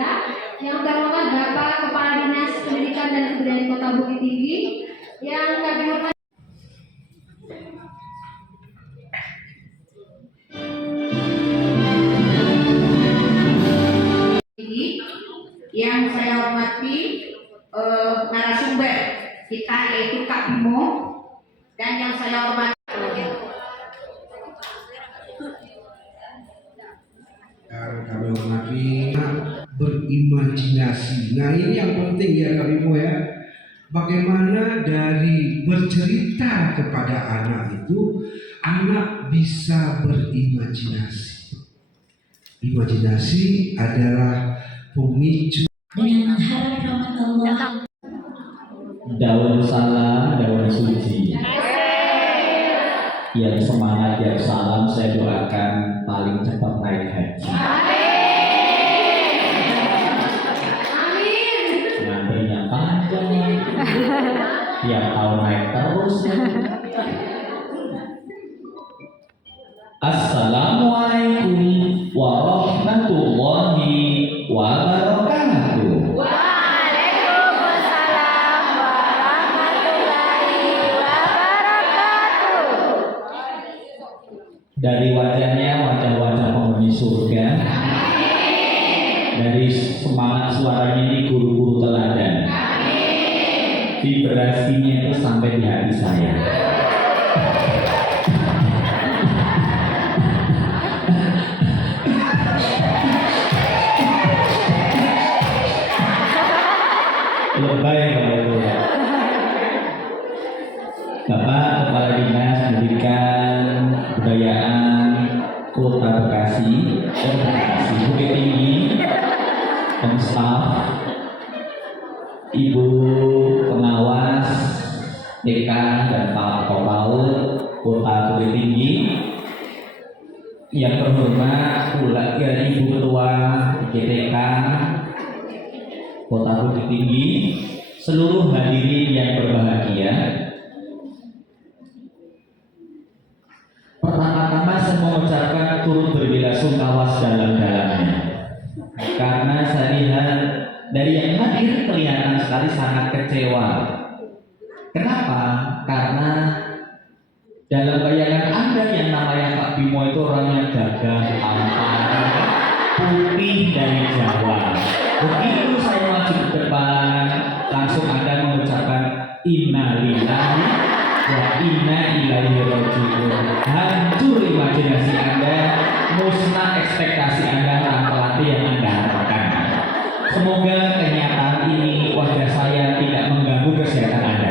kita. Yang terhormat Bapak Kepala Dinas Pendidikan dan Kebudayaan Kota Bukit Tinggi, yang kami hormati yang saya hormati narasumber kita yaitu Kak Bimo, dan yang saya hormati kami hormati berimajinasi. Nah ini yang penting ya Kak Bimo ya. Bagaimana dari bercerita kepada anak itu, anak bisa berimajinasi. Imajinasi adalah pemicu. Dengan harap rahmat Allah. Daun salam, daun suci. Yang semangat, yang salam, saya doakan paling cepat naik haji. Amin. Ngantrinya panjang, tiap tahun naik terus. Assalamualaikum warahmatullahi wabarakatuh. Waalaikumsalam warahmatullahi wabarakatuh. Dari wajahnya wajah-wajah penghuni surga. Dari semangat suaranya ini guru-guru teladan. Vibrasinya itu sampai di hati saya. Lebay kalau itu ya. Bapak Kepala Dinas Pendidikan Kebudayaan Kota Bekasi, Bukit Tinggi, dan staf, Ibu pengawas TK dan Pak Kopal Kota Bukit Tinggi, yang terhormat pula Ibu Ketua GTK Kota Bukit Tinggi, seluruh hadirin yang berbahagia. Pertama-tama saya mengucapkan turut berbelasungkawa sedalam-dalamnya, karena saya lihat dari yang hadir kelihatan sekali sangat kecewa. Kenapa? Karena dalam bayangan Anda yang namanya Pak Bimo itu orangnya gagah, tampan, putih dari Jawa. Begitu saya maju ke depan, langsung Anda mengucapkan innalillahi wa inna ilaihi raji'un. Hancur imajinasi Anda, musnah ekspektasi Anda tanpa latih yang Anda harapkan. Semoga kenyataan ini wajah saya tidak mengganggu kesehatan Anda.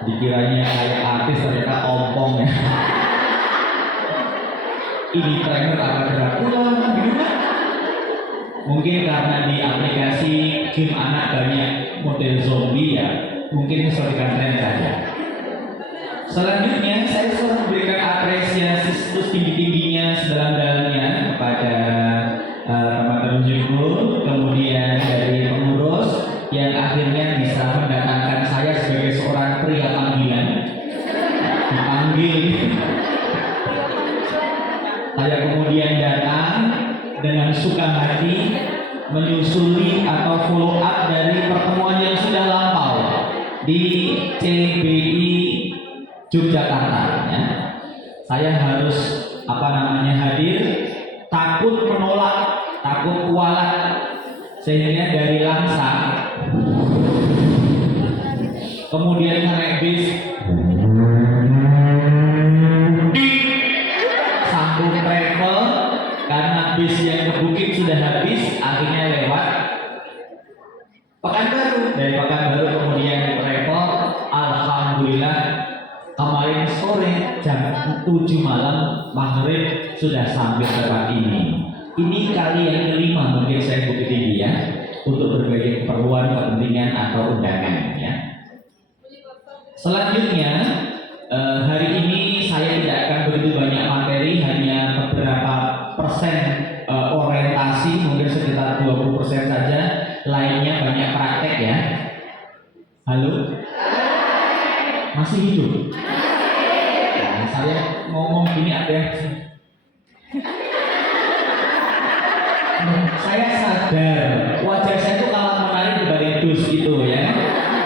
Dikiranya kayak artis, ternyata ompong ya. Ini trainer apa Dracula gitu kan? Mungkin karena di aplikasi game anak banyak model zombie ya, mungkin sesuaikan tren saja. Selanjutnya saya selalu memberikan apresiasi setinggi-tingginya, sedalam-dalamnya kepada teman-teman juru, kemudian dari pengurus yang akhirnya bisa mendatangkan saya sebagai seorang pria panggilan, dipanggil. Saya kemudian datang dengan suka hati menyusuli atau follow up dari pertemuan yang sudah lampau di CBI Yogyakarta. Ya. Saya harus hadir, takut menolak, takut kualat, sehingga dari Langsa kemudian naik bis sambung travel karena bis yang ke Bukit sudah habis, akhirnya lewat Pekanbaru. Dari Pekanbaru kemudian travel, alhamdulillah kemarin sore jam 7 malam maghrib sudah sampai tempat ini. Ini kali yang kelima mungkin saya Bukit Tinggi ya, untuk berbagai keperluan, kepentingan atau undangan ya. Selanjutnya hari ini saya tidak akan begitu banyak materi, hanya beberapa persen orientasi, mungkin sekitar 20% saja, lainnya banyak praktek ya. Halo? Masih hidup? Nah, saya ngomong gini ada yang Saya sadar wajah saya itu kalah menarik dibanding dus itu ya.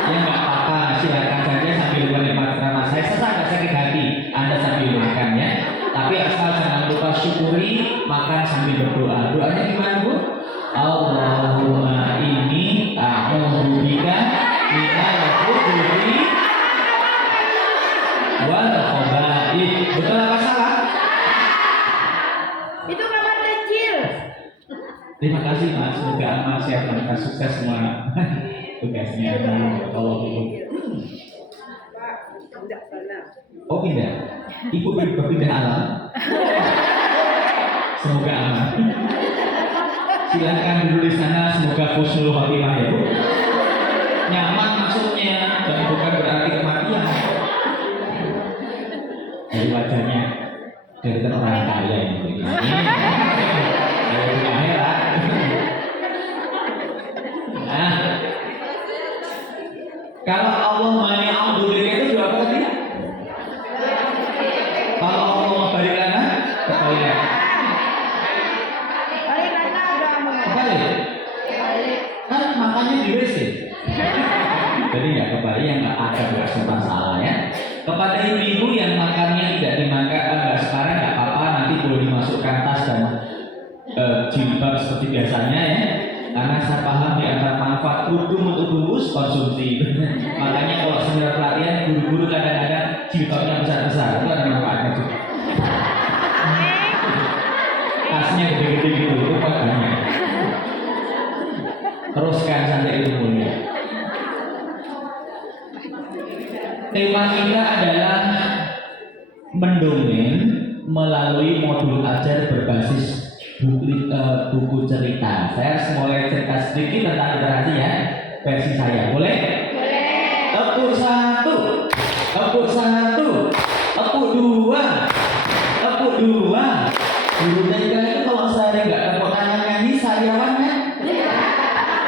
Ya nggak apa-apa, silakan saja sambil menikmati ceramah saya. Saya nggak sakit hati, Anda sambil makan ya. Tapi asal jangan lupa syukuri, makan sambil berdoa. Doanya gimana Bu? Allahumma inni a'udzubika minal khubuthi wal khaba'ith. Betul apa salah? Itu kamar kecil. Terima kasih Mas, semoga amal sehat dan sukses semua tugasnya. Allah Oh pindah, ibu berpindah alam. Semoga aman. Silakan dulu di sana, semoga husnul khotimah ya Bu. Nyaman maksudnya, dan bukan berarti kematian. Dari wajahnya, dari orang kaya yang begini. Kayak di akhirat. Nah, kalau Allah mani'abdulika itu berapa tadi? Kalau Allah memberi lana, kebalik. Kebalik. Kan makannya di WC. Jadi nggak kebalik, yang nggak ada masalah ya. Kepada ibu-ibu yang makannya tidak dimakan sekarang nggak apa-apa, nanti boleh dimasukkan tas dan jilbab seperti biasanya ya. Karena saya paham di antara manfaat kerudung untuk bungkus konsumsi. Makanya kalau seminar pelatihan guru-guru kadang-kadang jilbabnya besar-besar, itu ada manfaatnya juga. Tasnya gede-gede gitu, itu makanya. Teruskan sampai ilmunya. Tema kita adalah mendongeng melalui modul ajar berbasis buku cerita. Saya mulai cerita sedikit tentang literasi ya, versi saya. Boleh? Boleh. Tepuk satu, tepuk satu, tepuk dua, tepuk dua. Guru TK itu kalau saya nggak tepuk tangan nyanyi, sariawan kan?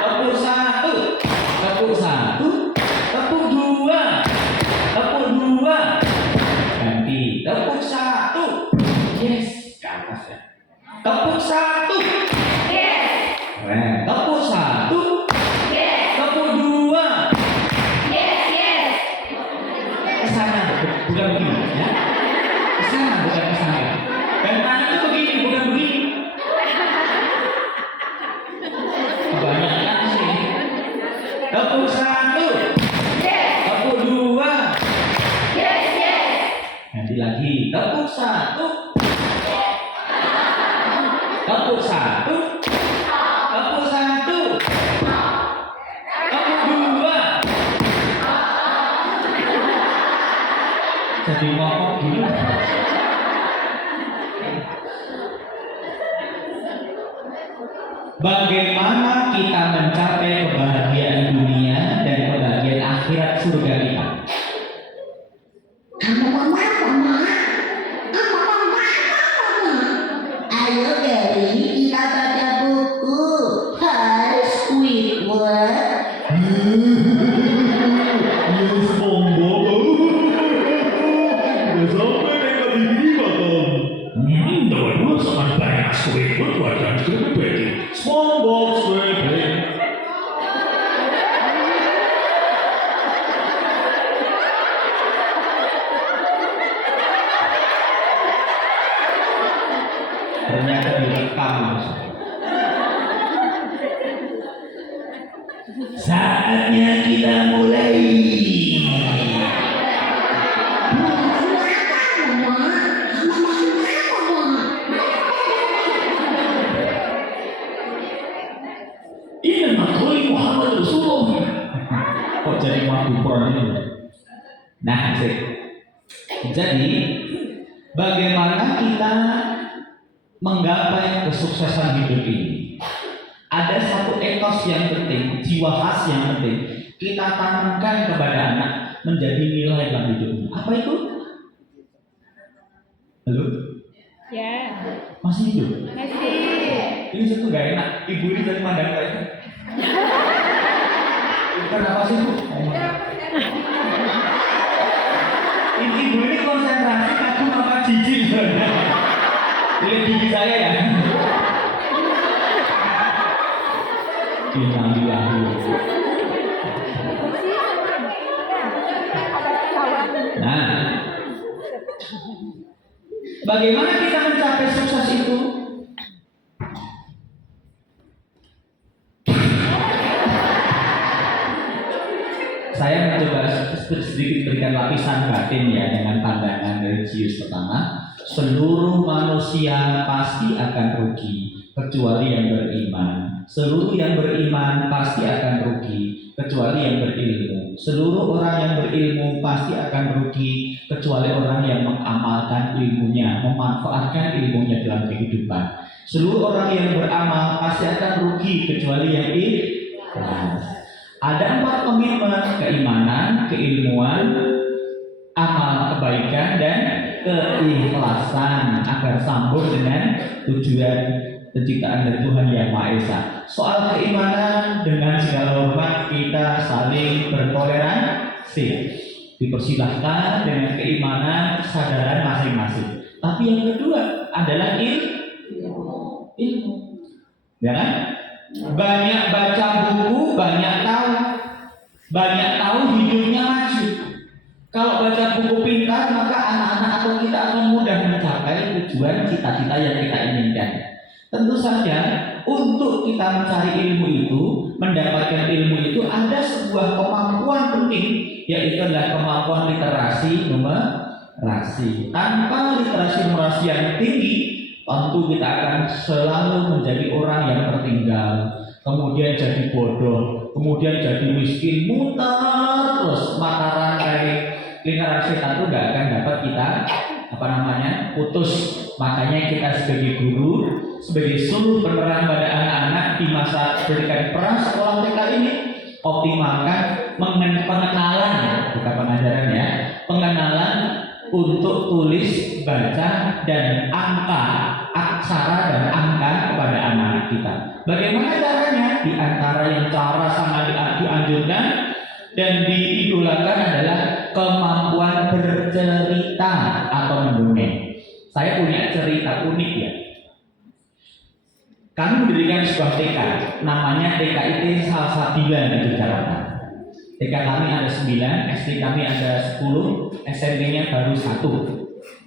Tepuk satu, tepuk satu, tepuk dua, tepuk dua. Ganti, tepuk satu. Yes, ke atas ya. Tepuk satu. Yes. Keren. Tepuk satu. Yes. Tepuk dua. Yes, yes. Ke sana, bukan begini ya. Ke sana, bukan ke sana. Dan tangan itu begini, bukan begini. Kebanyakan sih. Tepuk satu. Yes. Tepuk dua. Yes, yes. Nanti lagi. Tepuk satu. Tepuk satu. Tepuk satu. Tepuk dua. Jadi ngokok dulu. Bagaimana kita mencapai kebahagiaan dunia dan kebahagiaan akhirat surga kita? Ayo Gary, kita baca buku Hal Squidward. Yes, Bombo. Udah sampai mereka begini batang. Dua-dua sama banyak Squidward wajan Squidward. SpongeBob Squidward. Ternyata direkam. Saatnya kita mulai. Ini makhluk Muhammad Rasulullah. Kok jadi mabuk ini? Nah, jadi bagaimana kita menggapai kesuksesan hidup ini? Ada satu etos yang penting, jiwa khas yang penting kita tanamkan kepada anak menjadi nilai dalam hidupnya. Apa itu? Halo? Ya. Masih hidup? Masih. Ini satu gak enak. Ibu ini dari mandang saya. Kenapa sih Bu? Ibu ini konsentrasi kagum apa jijik? Lihat gigi saya ya. Innalillahi. Nah, bagaimana kita mencapai sukses itu? Saya mencoba sedikit berikan lapisan batin ya dengan pandangan religius. Pertama, seluruh manusia pasti akan rugi kecuali yang beriman. Seluruh yang beriman pasti akan rugi kecuali yang berilmu. Seluruh orang yang berilmu pasti akan rugi kecuali orang yang mengamalkan ilmunya, memanfaatkan ilmunya dalam kehidupan. Seluruh orang yang beramal pasti akan rugi kecuali yang ikhlas. Ada 4 komitmen: keimanan, keilmuan, amal kebaikan, dan keikhlasan agar sambung dengan tujuan penciptaan dari Tuhan Yang Maha Esa. Soal keimanan, dengan segala hormat kita saling bertoleransi. Dipersilahkan dengan keimanan, kesadaran masing-masing. Tapi yang kedua adalah ilmu. Ya kan? Banyak baca buku, banyak tahu hidupnya maju. Kalau baca buku pintar, maka anak-anak atau kita akan mudah mencapai tujuan cita-cita yang kita inginkan. Tentu saja untuk kita mencari ilmu itu, mendapatkan ilmu itu, ada sebuah kemampuan penting, yaitu adalah kemampuan literasi numerasi. Tanpa literasi numerasi yang tinggi, tentu kita akan selalu menjadi orang yang tertinggal, kemudian jadi bodoh, kemudian jadi miskin, muter terus mata rantai lingkaran setan itu nggak akan dapat kita putus. Makanya kita sebagai guru, sebagai suluh penerang pada anak-anak di masa berikan peran sekolah TK ini, optimalkan pengenalan, bukan pengajaran ya, pengenalan untuk tulis, baca, dan angka, aksara dan angka kepada anak kita. Bagaimana caranya? Di antara yang cara sangat dianjurkan dan diidolakan adalah kemampuan bercerita atau mendongeng. Saya punya cerita unik ya. Kami mendirikan sebuah TK, namanya TKIT Salsabila di Jakarta. TK kami ada 9, SD kami ada 10, SMP-nya baru 1.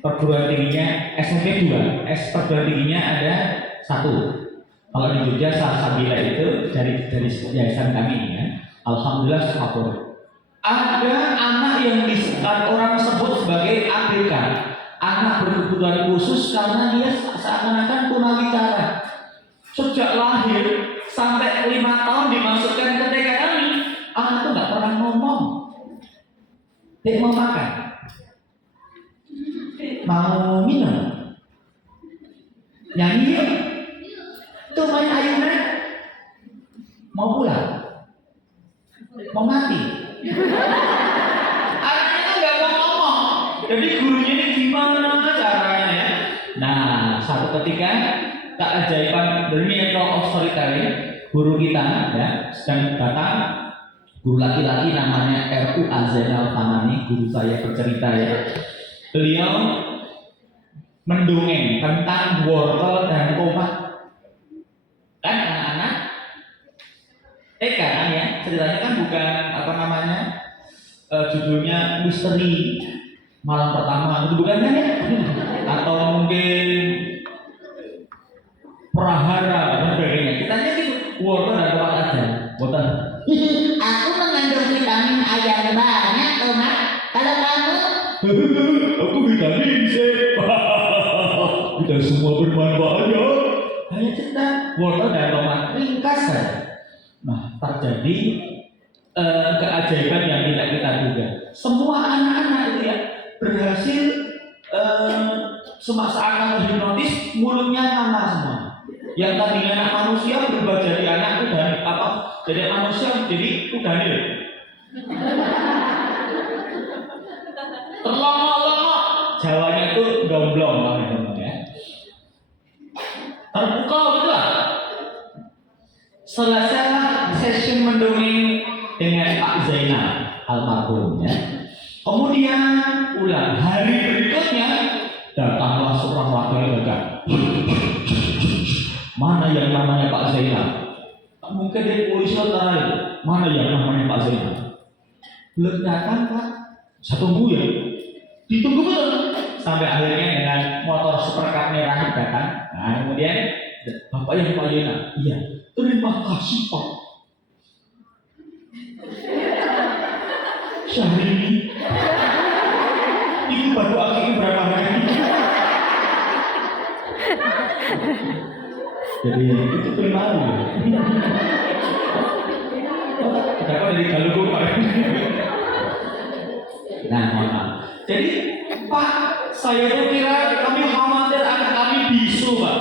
Perguruan tingginya SMP 2, perguruan tingginya ada 1. Kalau di Jogja Salsabila itu dari yayasan kami ya. Alhamdulillah syukur. Ada anak yang disebut orang sebut sebagai ABK, anak berkebutuhan khusus, karena dia seakan-akan tunawicara. Sejak lahir sampai 5 tahun dimasukkan ke TK kami, anak itu nggak pernah ngomong. Dia mau makan, mau minum, nyanyi yuk, tuh main ayunan, mau pulang, mau mati. Anaknya itu nggak mau ngomong. Jadi gurunya ini gimana caranya ya? Nah, satu ketika keajaiban The Miracle of Storytelling, guru kita ya sedang datang, guru laki-laki namanya R.U. Zainal Tamani, guru saya bercerita ya. Beliau mendongeng tentang wortel dan tomat. Kan anak-anak kan ya, ceritanya kan bukan judulnya misteri malam pertama, itu bukan kan ya? Atau mungkin prahara dan sebagainya. Kitanya gitu, wortel dan tomat aja. Wortel. Aku mengandung vitamin A yang banyak, Tomat. Kalau kamu? Aku vitamin C. Kita semua bermanfaat ya. Hanya cerita wortel dan tomat, ringkas saja. Nah, terjadi keajaiban yang tidak kita duga. Semua anak-anak itu ya berhasil seakan terhipnotis, mulutnya tanah semua. Yang tadinya anak manusia berubah jadi anak udah jadi manusia jadi udanil. Terlongok-longok, Jawanya itu gomblong ya. Terpukau itulah. Selesai sesi mendongeng dengan Pak Zainal almarhum ya. Kemudian ulang hari berikutnya datanglah seorang wakil dagang. Mana yang namanya Pak Zainal? Mungkin dia polisi terakhir. Mana yang namanya Pak Zainal? Belum datang Pak. Saya tunggu ya. Ditunggu betul. Sampai akhirnya dengan motor supercar merah datang. Nah kemudian Bapak yang Pak Zainal. Iya. Terima kasih Pak. Syahrini. Ini baru akhirnya berapa hari? Jadi itu terima ya. Kenapa dari Galuh Pak? Nah, maaf. Jadi Pak, saya tuh kira kami khawatir anak kami bisu Pak.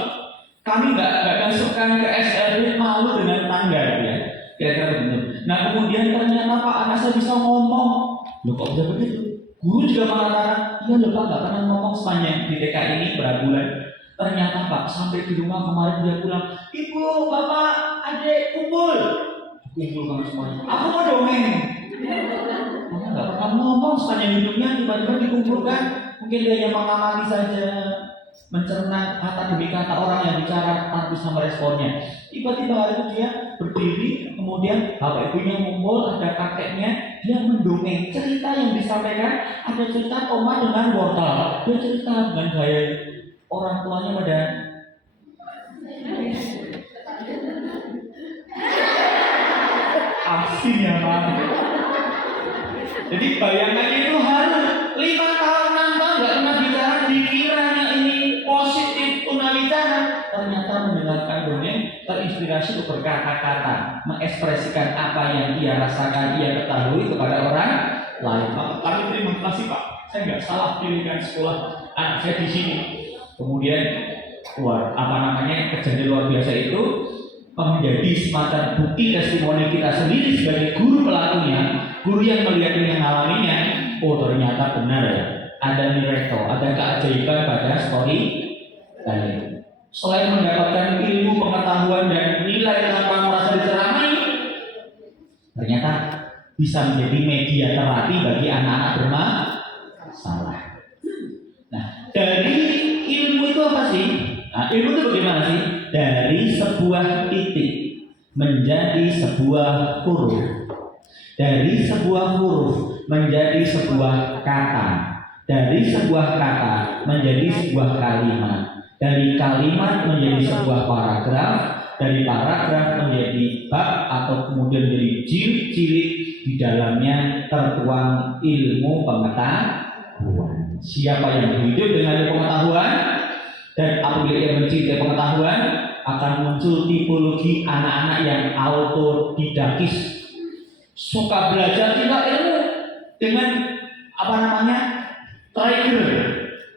Kami nggak masukkan ke SLB malu dengan tangga ya. Kira-kira begitu. Nah kemudian ternyata Pak anak saya bisa ngomong. Loh kok bisa begitu? Guru juga mengatakan, iya loh Pak nggak pernah ngomong sepanjang di TK ini berapa bulan. Ternyata Pak sampai di rumah kemarin dia pulang, Ibu, Bapak, Adik kumpul kan semuanya. Aku mau dongeng. Maka nggak pernah ngomong sepanjang hidupnya tiba-tiba dikumpulkan. Mungkin dia yang mengamati saja, mencerna kata demi kata orang yang bicara tanpa bisa meresponnya. Tiba-tiba hari itu dia berdiri, kemudian bapak ibunya ngumpul, ada kakeknya, dia mendongeng cerita yang disampaikan. Ada cerita koma dengan wortel, dia cerita dengan gaya orang tuanya pada asin ya Pak. Jadi bayangannya itu harus 5 tahun 6 tahun nggak pernah bicara, dikiranya ini positif tunawicara. Ternyata mendengarkan dongeng terinspirasi untuk berkata-kata, mengekspresikan apa yang ia rasakan, ia ketahui kepada orang lain. Pak, kami terima kasih Pak. Saya nggak salah pilihkan sekolah anak saya di sini. Kemudian kejadian luar biasa itu menjadi semacam bukti testimoni kita sendiri sebagai guru pelakunya, guru yang melihat ini yang mengalaminya. Oh ternyata benar ya, ada miracle, ada keajaiban pada story tadi. Selain mendapatkan ilmu, pengetahuan dan nilai tanpa merasa diceramai, ternyata bisa menjadi media terapi bagi anak-anak bermasalah. Nah dari ilmu itu apa sih? Nah, ilmu itu bagaimana sih? Dari sebuah titik menjadi sebuah huruf, dari sebuah huruf menjadi sebuah kata, dari sebuah kata menjadi sebuah kalimat, dari kalimat menjadi sebuah paragraf, dari paragraf menjadi bab atau kemudian menjadi jilid-jilid, di dalamnya tertuang ilmu pengetahuan. Siapa yang hidup dengan pengetahuan dan apabila ia mencintai pengetahuan, akan muncul tipologi anak-anak yang autodidakis, suka belajar tingkat ilmu dengan trigger,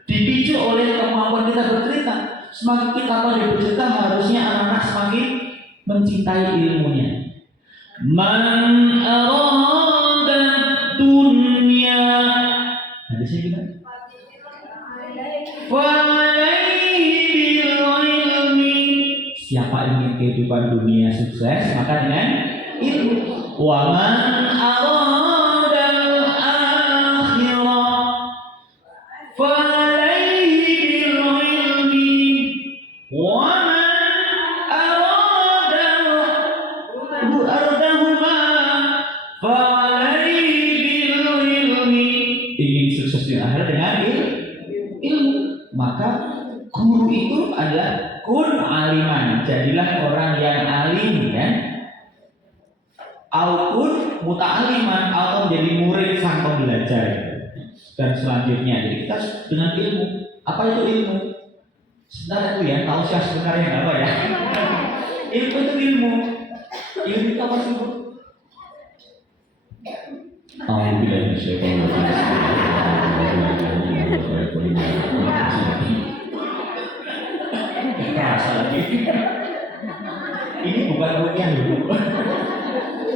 dipicu oleh kemampuan kita bercerita. Semakin kita pandai bercerita, harusnya anak-anak semakin mencintai ilmunya. Man arada dunya, hadisnya gimana? Siapa ingin kehidupan dunia sukses, maka dengan ilmu. Wa man arada al-akhirah falaihi bil ilmi wa man arada ardahuma falaihi bil ilmi. Ingin sukses di akhirat dengan ilmu, maka guru itu adalah kun aliman, jadilah orang yang alim ya. Aukun muta'aliman, atau menjadi murid sang pembelajar. Dan selanjutnya, jadi kita dengan ilmu. Apa itu ilmu? Sebentar itu ya, tahu sih sebenarnya apa ya? Ilmu itu ilmu. Ilmu itu apa sih? Ini bukan rukyah dulu.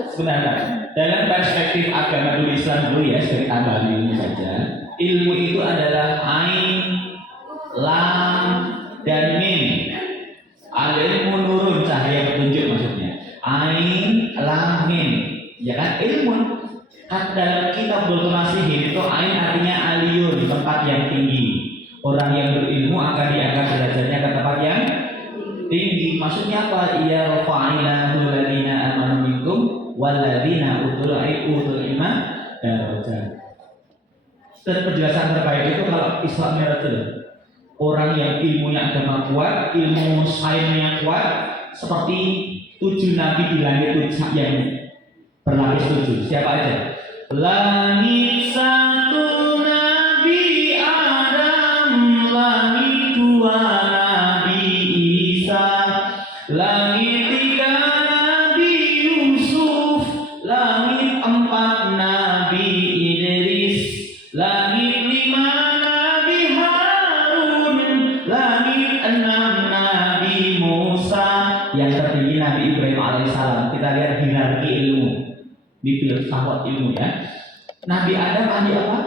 Sebenarnya dalam perspektif agama dulu, Islam dulu ya, sebagai tambahan ilmu saja. Ilmu itu adalah ain, lam, dan mim. Al-ilmu nurun, cahaya petunjuk maksudnya. Ain, lam, mim. Ya kan ilmu. Dalam kitab Bulughul Nasihin itu ain artinya aliyun, tempat yang tinggi. Orang yang berilmu akan diangkat derajatnya ke tempat yang tinggi. tinggi. Maksudnya apa? Ya fa'ila alladziina aamanu minkum walladziina utul ilma darajat. Dan penjelasan terbaik itu kalau Isra Mi'raj itu orang yang ilmunya agama kuat, ilmu sainsnya kuat, seperti 7 nabi di langit yang berlapis 7. Siapa aja? Langit 1 Nabi Adam, langit 2 Nabi Isa, langit 3 Nabi Yusuf, langit 4 Nabi Idris, langit 5 Nabi Harun, langit 6 Nabi Musa, yang tertinggi Nabi Ibrahim alaihissalam. Kita lihat hierarki ilmu di filsafat ilmu ya. Nabi Adam ahli apa?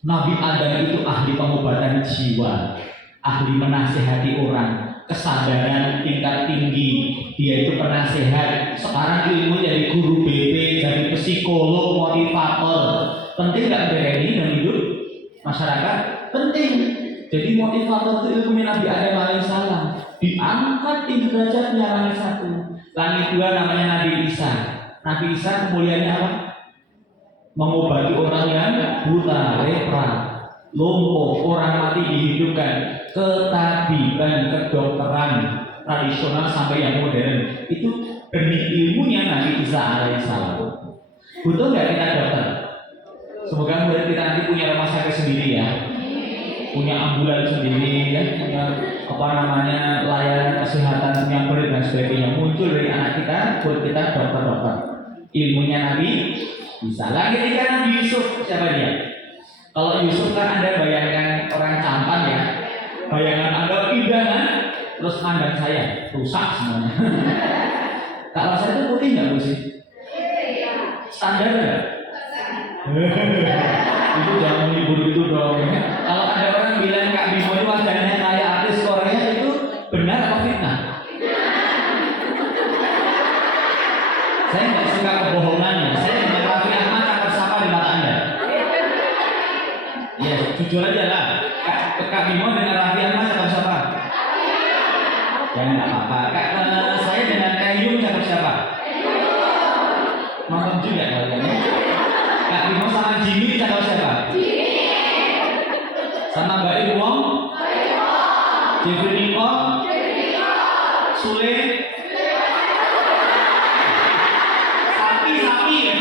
Nabi Adam itu ahli pengobatan jiwa, ahli menasehati orang, kesadaran tingkat tinggi. Dia itu penasehat. Sekarang ilmu jadi guru BP, jadi psikolog, motivator. Penting nggak berani dalam hidup masyarakat? Penting. Jadi motivator itu ilmu Nabi Adam alaihissalam. Diangkat tinggi derajatnya langit 1. Langit 2 namanya Nabi Isa. Nabi Isa kemuliaannya apa? Mengobati orang yang buta, lepra, lumpuh, orang mati dihidupkan, ketabiban, kedokteran tradisional sampai yang modern. Itu benih ilmunya Nabi Isa alaihissalam. Butuh nggak kita dokter? Semoga murid kita nanti punya rumah sakit sendiri ya, punya ambulans sendiri ya, punya layanan kesehatan yang murid dan sebagainya. Muncul dari anak kita, buat kita dokter-dokter. Ilmunya Nabi bisa. Lagi tiga Nabi Yusuf, siapa dia? Kalau Yusuf kan Anda bayangkan orang campan ya, bayangan Anda indah kan? Terus mandang saya rusak semuanya. Kalau saya itu putih nggak Bu sih? Standar nggak? Itu jangan menghibur gitu dong. Kalau ada orang bilang Kak Bimo itu wajahnya kayak artis Korea, itu benar atau fitnah? Saya nggak suka kebohongannya. Saya dengan Raffi Ahmad cakap siapa di mata Anda? Ya, jujur aja lah. Kak Bimo dengan Raffi Ahmad cakap siapa? Ya nggak apa-apa. Saya dengan Kayum cakap siapa? Nonton juga kalian ya. Kak Bimo sama Jimmy cakap siapa? Sama Mbak Ibu, Jeffrey Niko, Sule, sapi ya.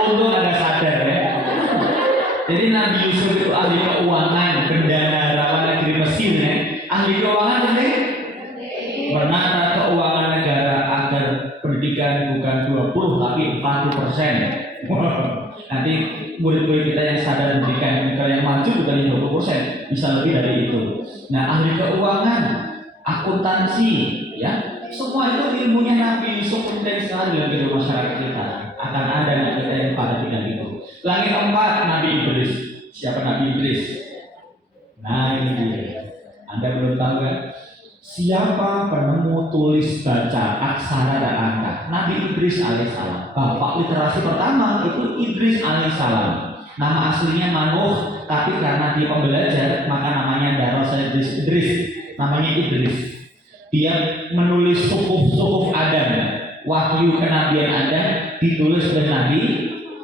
Untung ada sadar ya. Jadi Nabi Yusuf itu ahli keuangan, bendahara negeri Mesir ya. Ahli keuangan ini menata keuangan negara agar pendidikan bukan 20 tapi 40%. Nanti murid-murid kita yang sadar pendidikan negara yang maju bukan 20%, bisa lebih dari itu. Nah, ahli keuangan, akuntansi, ya, semua itu ilmunya Nabi Yusuf penting sekali dalam hidup masyarakat kita. Akan ada kita yang pada bidang itu. Langit 4 Nabi Idris. Siapa Nabi Idris? Nah ini dia. Anda belum tahu kan? Siapa penemu tulis baca aksara dan angka? Nabi Idris alaihissalam. Bapak literasi pertama itu Idris alaihissalam. Nama aslinya Manuh, tapi karena dia pembelajar maka namanya Darasa Idris. Namanya Idris. Dia menulis suhuf Adam. Wahyu kenabian Adam ditulis oleh Nabi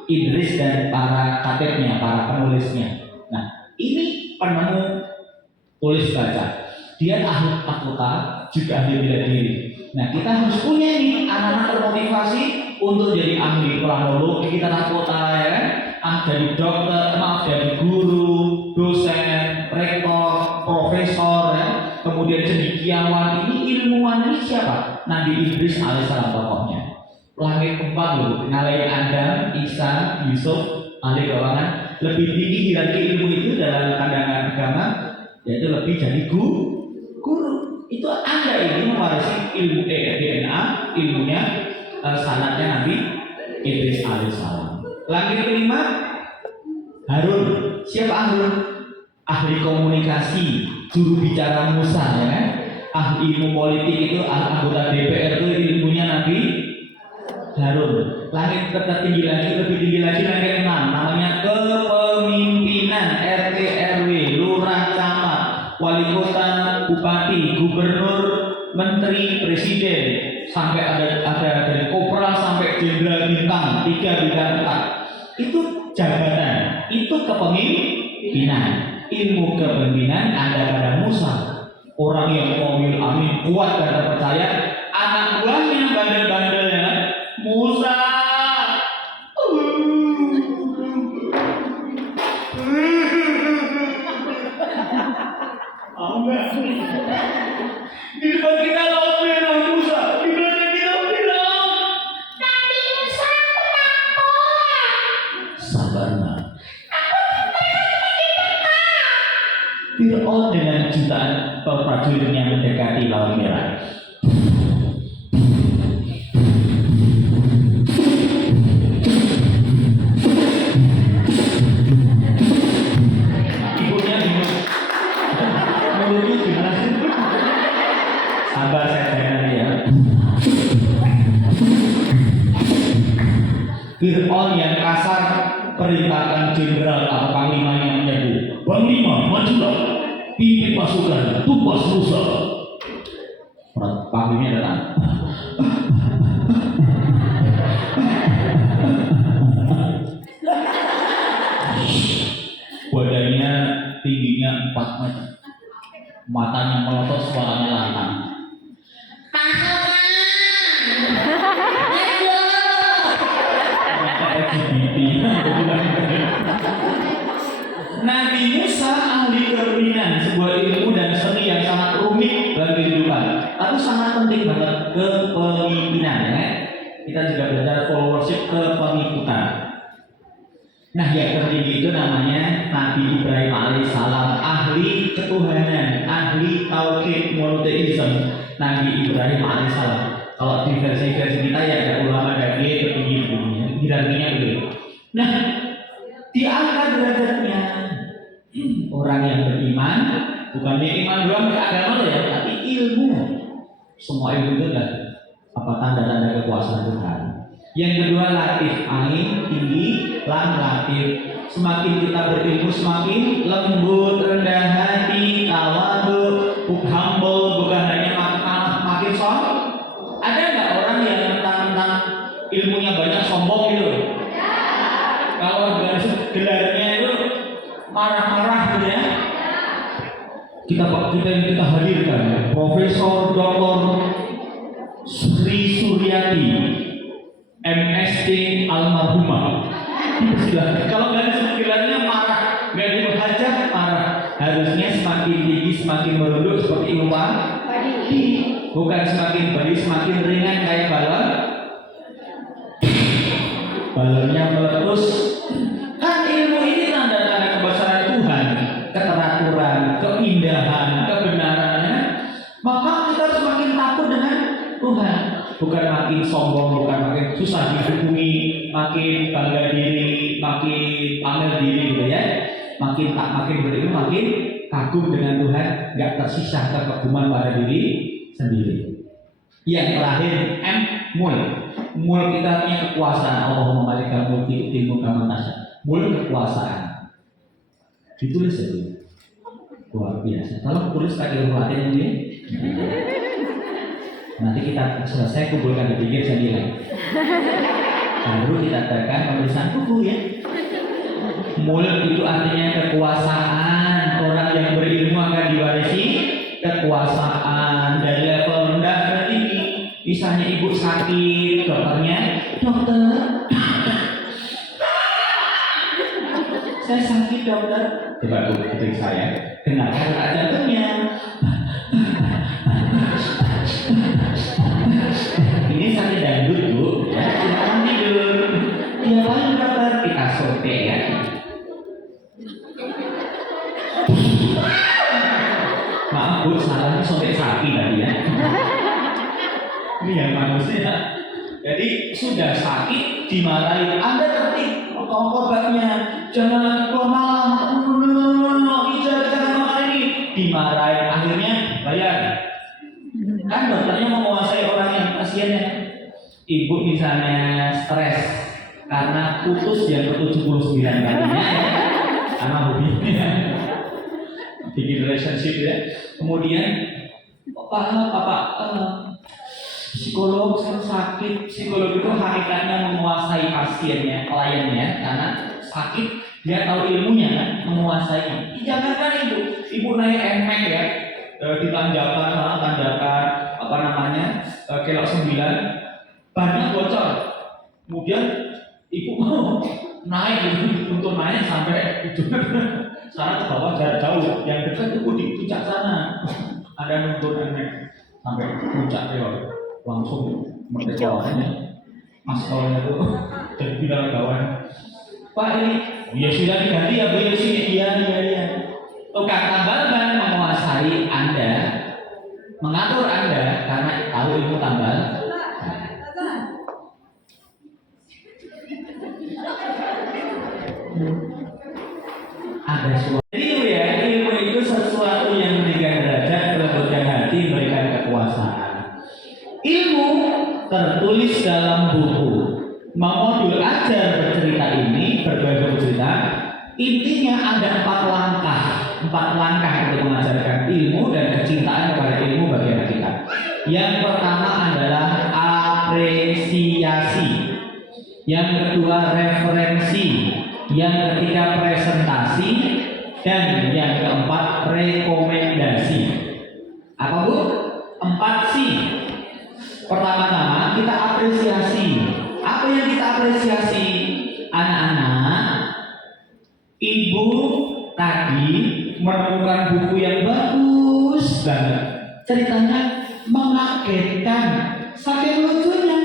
Idris dan para katibnya, para penulisnya. Nah, ini penemu tulis baca. Dia ahli fakultas, juga ahli bela diri. Nah, kita harus punya nih anak-anak termotivasi untuk jadi ahli planologi, tata kota ya kan? Jadi dokter, jadi guru, dosen, rektor, profesor ya. Kemudian cendekiawan, ini ilmuwan ini siapa? Nabi Idris alaihissalam tokohnya. Langit 4 loh, ngalahin Adam, Isa, Yusuf, ahli keuangan. Lebih tinggi hierarki ilmu itu dalam pandangan agama, yaitu lebih jadi guru. Itu Anda ini mewarisi ilmu DNA, ilmunya sanadnya Nabi Idris alaihissalam. Langit 5 Harun. Siapa Harun? Ahli komunikasi, juru bicara Musa ya kan? Ahli ilmu politik itu anggota DPR itu ilmunya Nabi Harun. Langit tertinggi lagi, lebih tinggi lagi langit 6 namanya kepemimpinan RT RW, lurah camat, wali kota, bupati, gubernur, menteri, presiden, sampai ada dari kopral sampai jenderal bintang 3 bintang 4. Itu jabatan, itu kepemimpinan. Ilmu kepemimpinan ada pada Musa. Orang yang qawiyul amin, kuat dan terpercaya. Anak buahnya bandel-bandelnya Musa. Di depan kita laut merah Musa, di belakang kita Firaun. Nabi Musa, aku takut. Sabar nak. Firaun dengan jutaan prajuritnya mendekati laut merah. Ibunya bingung. Mulutnya gimana sih? Sabar saya nanti ya. Fir'aun yang kasar perintahkan jenderal atau panglimanya menyeru, Panglima majulah, pimpin pasukan tumpas Musa. Panglimanya datang. Badannya tingginya 4 meter, matanya melotot, suaranya lantang. Nabi Musa ahli kepemimpinan, sebuah ilmu dan seni yang sangat rumit dalam kehidupan, tapi sangat penting banget kepemimpinan ya. Kita juga belajar followership kepemikutan. Nah yang tertinggi itu namanya Nabi Ibrahim alaihissalam, ahli ketuhanan, ahli tauhid monoteisme. Nabi Ibrahim alaihissalam. Kalau di versi kita ya ada ulama dari tertinggi dunia, hierarkinya gitu. Nah diangkat derajatnya orang yang beriman, bukannya iman doang agama ya, tapi ilmu. Semua ilmu itu adalah tanda-tanda kekuasaan Tuhan. Yang kedua latif, ain tinggi, lam latif. Semakin kita berilmu semakin lembut, rendah hati, tawadu, humble, bukan hanya makin sombong. Ada nggak orang yang tentang ilmunya banyak sombong gitu? Kalau gelarnya itu marah-marah gitu ya. Kita hadirkan Profesor Dr. Sri Suryati MSc almarhumah. Kalau nggak disebut gelarnya marah, nggak dihajat marah. Harusnya semakin tinggi semakin merunduk seperti ilmuwan, bukan semakin badi semakin ringan kayak balon. Balonnya meletus. Kan ilmu ini tanda-tanda kebesaran Tuhan, keteraturan, keindahan, kebenarannya. Maka kita semakin takut dengan Tuhan, bukan makin sombong, bukan makin susah dihubungi, makin bangga diri, makin pamer diri gitu ya. Makin berilmu, makin kagum dengan Tuhan, nggak tersisa kekaguman pada diri sendiri. Yang terakhir M, mul. Mul kita punya kekuasaan. Allahumma malikal mulki tu'til mulka man tasha. Mul kekuasaan. Ditulis saja. Luar biasa. Kalau tulis pakai Latin ini, nanti kita selesai kumpulkan di pinggir saya nilai. Baru kita adakan pemeriksaan buku ya. Mul itu artinya kekuasaan. Orang yang berilmu akan diwarisi kekuasaan dari level rendah ke tinggi. Misalnya ibu sakit, dokternya, dokter, saya sakit dokter. Coba bu, ketik saya, dengarkan detak jantungnya. Ini sakit dangdut bu, ya, silakan tidur. Ya paling dokter kita sote ya. Maaf bu, salahnya sobek sapi tadi ya. Ini yang manusia. Jadi sudah sakit dimarahi. Anda tertib obatnya, jangan lagi keluar malam. Jangan makan ini. Dimarahi. Akhirnya bayar. Kan dokternya menguasai orang yang pasiennya. Ibu misalnya stres karena putus yang ke-79 kalinya ya, karena hobinya. bikin relationship ya. Kemudian Bapak, psikolog saya sakit. Psikolog itu hakikatnya menguasai pasiennya, kliennya, karena sakit dia tahu ilmunya kan, menguasai. Jangankan ibu naik emek ya, di tanjakan, apa namanya, kelok 9, bannya bocor. Kemudian ibu mau naik, untuk naik sampai ujung sana ke bawah jarak jauh, yang dekat itu di puncak sana. Ada nuntun emek sampai puncak ya, langsung merdekaannya asalnya itu jadi bilang kawan, Pak ini ya sudah diganti ya Bu ya sini, iya. Tukang tambal ban menguasai Anda, mengatur Anda karena tahu ilmu tambal. Ada suatu. Jadi itu ya, ilmu itu sesuatu yang meninggikan derajat, melembutkan hati, memberikan kekuasaan. Ilmu tertulis dalam buku. Modul ajar bercerita ini, berbagi bercerita, intinya ada 4 langkah untuk mengajarkan ilmu dan kecintaan kepada ilmu bagi anak kita. Yang pertama adalah apresiasi, yang kedua referensi, yang ketiga presentasi, dan yang keempat rekomendasi. Apa Bu? 4 C. Pertama-tama kita apresiasi. Apa yang kita apresiasi? Anak-anak, ibu tadi menemukan buku yang bagus banget. Ceritanya mengagetkan, saking lucunya.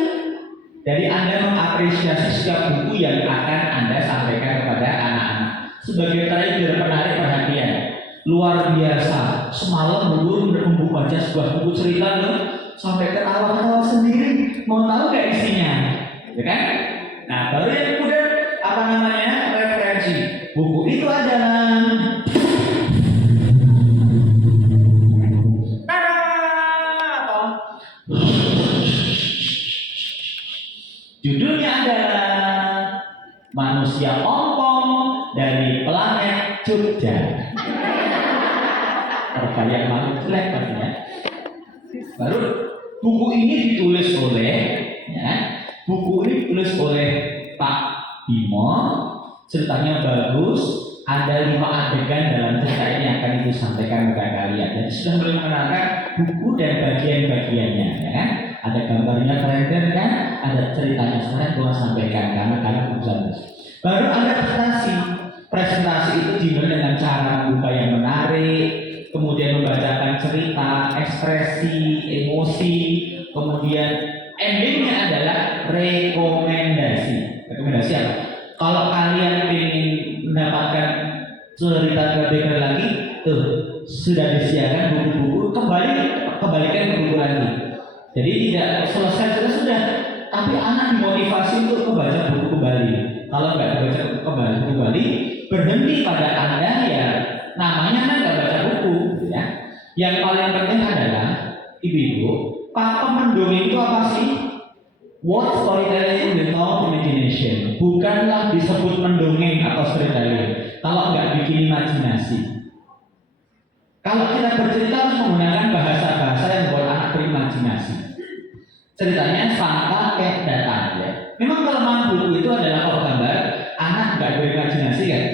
Jadi Anda mengapresiasi setiap buku yang akan Anda sampaikan kepada anak-anak sebagai trigger penarik perhatian. Luar biasa. Semalam dulu membaca sebuah buku cerita loh, sampai ketawa-ketawa sendiri. Mau tahu gak isinya? Ya kan? Nah, baru yang kemudian apa namanya? Referensi. Buku itu adalah judulnya adalah Manusia Ompong dari Planet Jogja. Terbayang banget jelek pastinya. Baru buku ini ditulis oleh, ya, buku ini ditulis oleh Pak Bimo. Ceritanya bagus. Ada 5 adegan dalam cerita ini yang akan ibu sampaikan kepada kalian. Jadi sudah mulai mengenalkan buku dan bagian-bagiannya, ya kan? Ada gambarnya keren kan? Ada ceritanya. Sekarang gua sampaikan karena bagus. Baru ada presentasi. Presentasi itu dimulai dengan cara membuka yang menarik, kemudian membacakan cerita, ekspresi, emosi, kemudian endingnya adalah rekomendasi. Rekomendasi apa? Kalau kalian ingin mendapatkan cerita lebih lagi, tuh sudah disediakan buku-buku, kembalikan buku lagi. Jadi tidak selesai sudah, tapi anak dimotivasi untuk membaca buku kembali. Kalau nggak baca buku kembali, berhenti pada Anda ya namanya kan nggak baca buku, ya. Yang paling penting adalah ibu-ibu, Pak mendongeng itu apa sih? What storytelling without imagination? Bukanlah disebut mendongeng atau storytelling kalau nggak bikin imajinasi. Kalau kita bercerita harus menggunakan bahasa-bahasa yang buat anak berimajinasi. Ceritanya sang kakek datang ya. Memang kelemahan buku itu adalah kalau gambar anak nggak berimajinasi kan.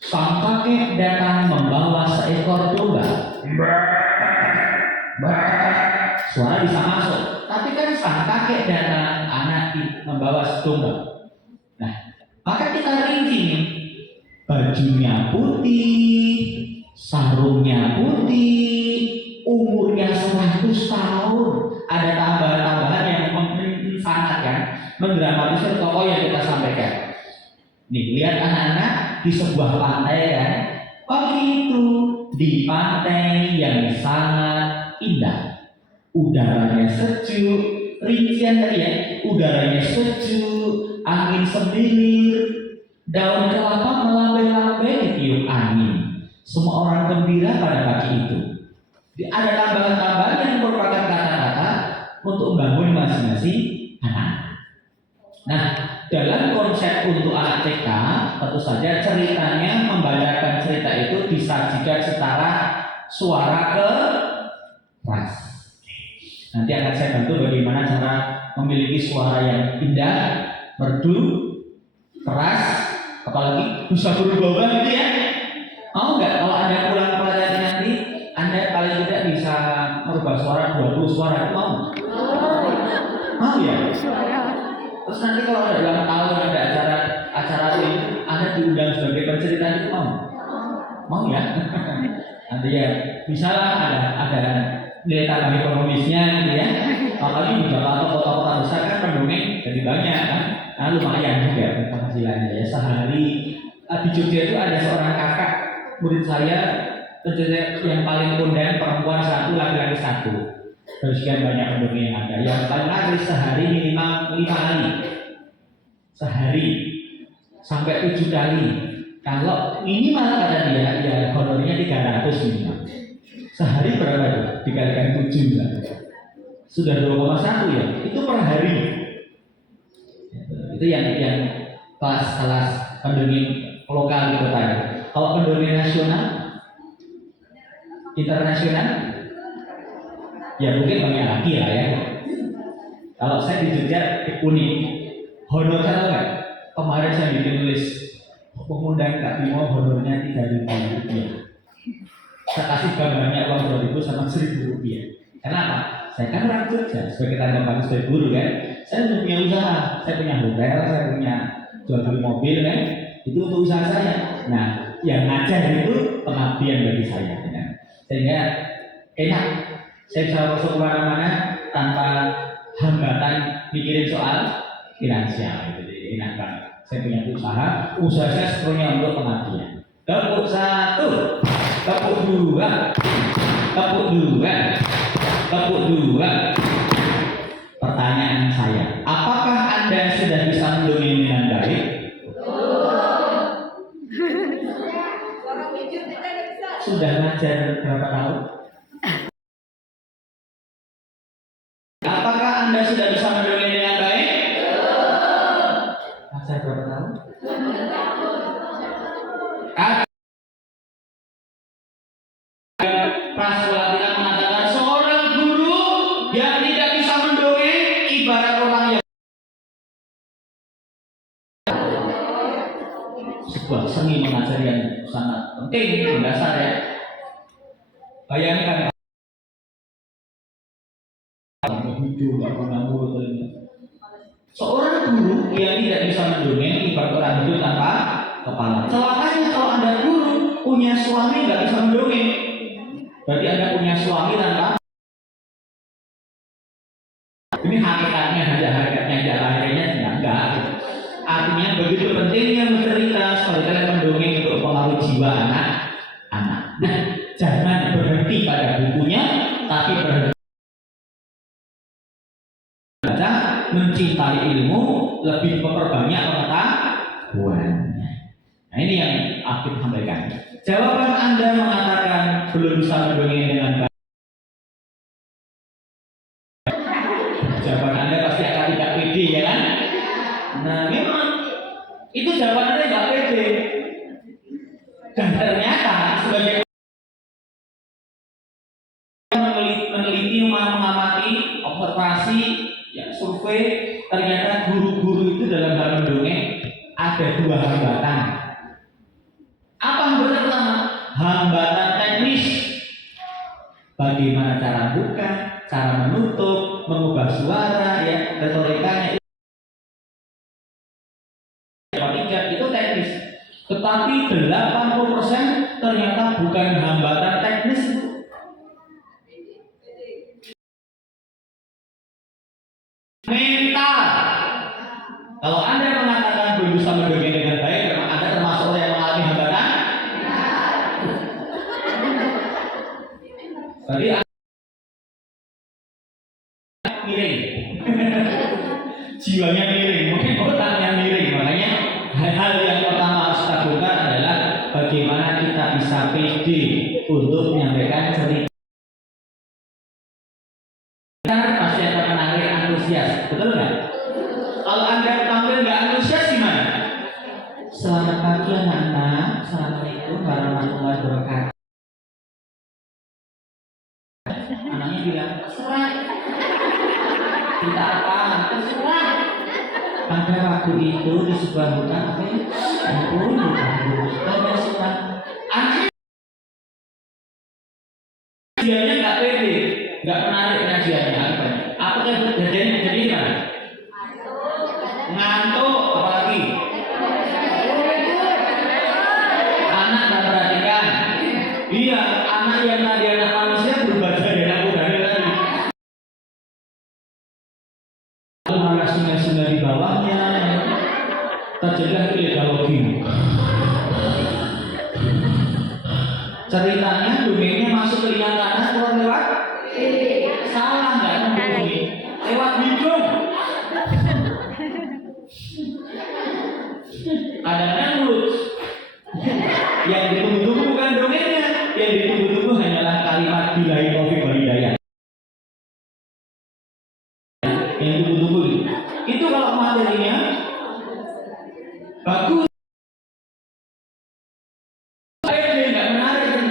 Sang kakek datang membawa seekor domba. Suara bisa masuk. Tapi kan sang kakek datang anak membawa domba. Nah, maka kita rinci nih. Bajunya putih, sarungnya putih, umurnya 100 tahun. Ada tambahan-tambahan yang mensangatkan, mendramatisir tokoh yang kita sampaikan. Nih, lihat anak-anak di sebuah pantai kan. Pagi itu di pantai yang sangat indah. Udaranya sejuk, rincian tadi ya, udaranya sejuk, angin semilir, daun kelapa melambai-lambai ditiup angin. Semua orang gembira pada pagi itu. Ada tambahan-tambahan yang merupakan kata-kata untuk membangun imajinasi anak. Nah, dalam konsep untuk anak TK, tentu saja ceritanya membacakan cerita itu disajikan secara suara keras. Nanti akan saya bantu bagaimana cara memiliki suara yang indah, merdu, keras, apalagi bisa berubah gitu ya. Mau nggak kalau Anda pulang pelajari nanti, Anda paling tidak bisa merubah suara 20 suara, itu mau? Mau ya? Terus nanti kalau ada ulang tahun, ada acara ini, Anda diundang sebagai pencerita itu mau? Mau ya? Nanti ya, misalnya ada nilai tambah ekonomisnya gitu ya. Apalagi di Jakarta kota-kota besar kan pendongeng jadi banyak kan. Nah, lumayan juga penghasilannya ya. Sehari di Jogja itu ada seorang kakak murid saya, pencerita yang paling kondang, perempuan 1, laki-laki 1. Terus sekian banyak pendongeng yang ada. Yang paling laris sehari minimal 5 kali. Sehari sampai 7 kali. Kalau minimal kata dia, ya honornya 300 minimal. Sehari berapa itu? Dikalikan 7 kan? Sudah 2,1 ya? Itu per hari. Itu yang kelas pendongeng lokal gitu tadi. Kalau pendongeng nasional, internasional, ya mungkin banyak lagi lah ya. Kalau saya di Jogja unik, honor saya tahu nggak? Kemarin saya bikin tulis mengundang Kak Bimo, honornya 3.000 rupiah. Saya kasih gambarnya uang 2.000 sama 1.000 rupiah. Kenapa? Saya kan orang Jogja, sebagai tanda bagus sebagai guru kan. Saya punya usaha, saya punya hotel, saya punya jual beli mobil kan. Itu untuk usaha saya. Nah, yang ngajar itu pengabdian bagi saya. Ya. Sehingga enak, saya bisa masuk kemana-mana tanpa hambatan mikirin soal finansial. Jadi enak banget. Saya punya usaha saya sepenuhnya untuk pengabdian. Tepuk 1, tepuk 2, tepuk 2, tepuk 2. Pertanyaan saya, apakah Anda sudah bisa mendongeng dengan baik? Sudah ngajar berapa tahun? Apakah Anda sudah bisa mendongeng dengan baik? Ngajar berapa tahun? Pas pelatihan mengatakan seorang guru yang tidak bisa mendongeng ibarat orang yang sebuah seni mengajar yang sangat penting, mendasar ya. Bayangkan hidup nggak pernah mulut seorang guru yang tidak bisa mendongeng ibarat orang hidup tanpa kepala. Celakanya kalau Anda guru punya suami nggak bisa mendongeng, berarti Anda punya suami tanpa. Ini hakikatnya aja, lahirnya enggak. Artinya begitu pentingnya bercerita supaya kalian mendongeng untuk pengaruh jiwa anak-anak. Nah, jangan berhenti pada bukunya, tapi berhenti baca, mencintai ilmu, lebih memperbanyak pengetahuannya. Nah, ini yang aku sampaikan. Jawaban Anda mengatakan belum bisa mendongeng dengan baik. Jawaban Anda pasti akan tidak pede ya kan? Nah, memang itu jawaban Anda tidak pede. Dan ternyata sebagai meneliti, mengamati, observasi, ya, survei, ternyata guru-guru itu dalam hal mendongeng ada 2 hambatan. Apa hambatan pertama? Hambatan teknis. Bagaimana cara buka, cara menutup, mengubah suara, ya, retorikanya. Itu teknis. Tetapi 80% ternyata bukan hambatan teknis itu. Mental. Kalau Anda mengatakan belum bisa mendongeng dengan baik, memang Anda termasuk orang yang mengalami hambatan. Berarti miring. Jiwanya miring, mungkin otaknya miring. Makanya hal-hal yang pertama harus kita lakukan adalah bagaimana kita bisa pede untuk menyampaikan cerita. Pasti akan menarik antusias, betul nggak? Kalau Anda tampil nggak antusias, Anaknya bilang, terserah. Kita apa? Terserah. Pada waktu itu di sebuah hutan, ampun, hutan suka. Anaknya pengajiannya nggak pede, nggak menarik pengajiannya. Apa yang terjadi gimana? Ngantuk, apalagi anak nggak perhatikan. Iya, anak yang tadi anak manusia berubah jadi anak kuda tadi. Ada sungai-sungai di bawahnya, terjadilah ideologi. Ceritanya dongengnya masuk ke liang tanah keluar lewat salah, nggak membumi lewat hidung. Kadang-kadang mulut. Yang ditunggu-tunggu bukan dongengnya, yang ditunggu-tunggu hanyalah kalimat billahi taufiq wal hidayah. Yang ditunggu-tunggu itu kalau materinya bagus, nggak menarik,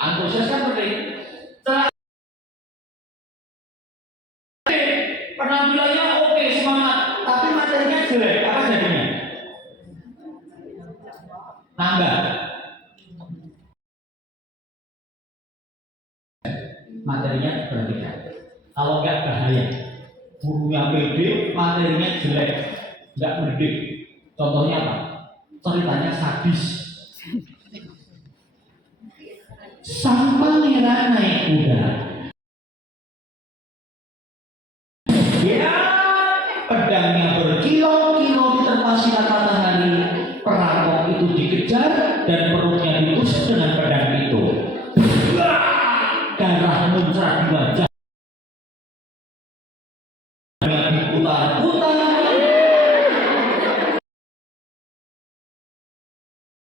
antusias kan seperti penampilannya oke, semangat, tapi materinya jelek, apa jadinya? Nambah. Materinya berbeda. Kalau nggak bahaya. Gurunya pede, materinya jelek, nggak mendidik. Contohnya apa? Ceritanya sadis. Sang pangeran naik kuda. Ya, pedangnya berkilau-kilau diterpa sinar matahari. Perampok itu dikejar dan perutnya ditusuk dengan pedang itu. Darah muncrat di wajah. Diputar-putar.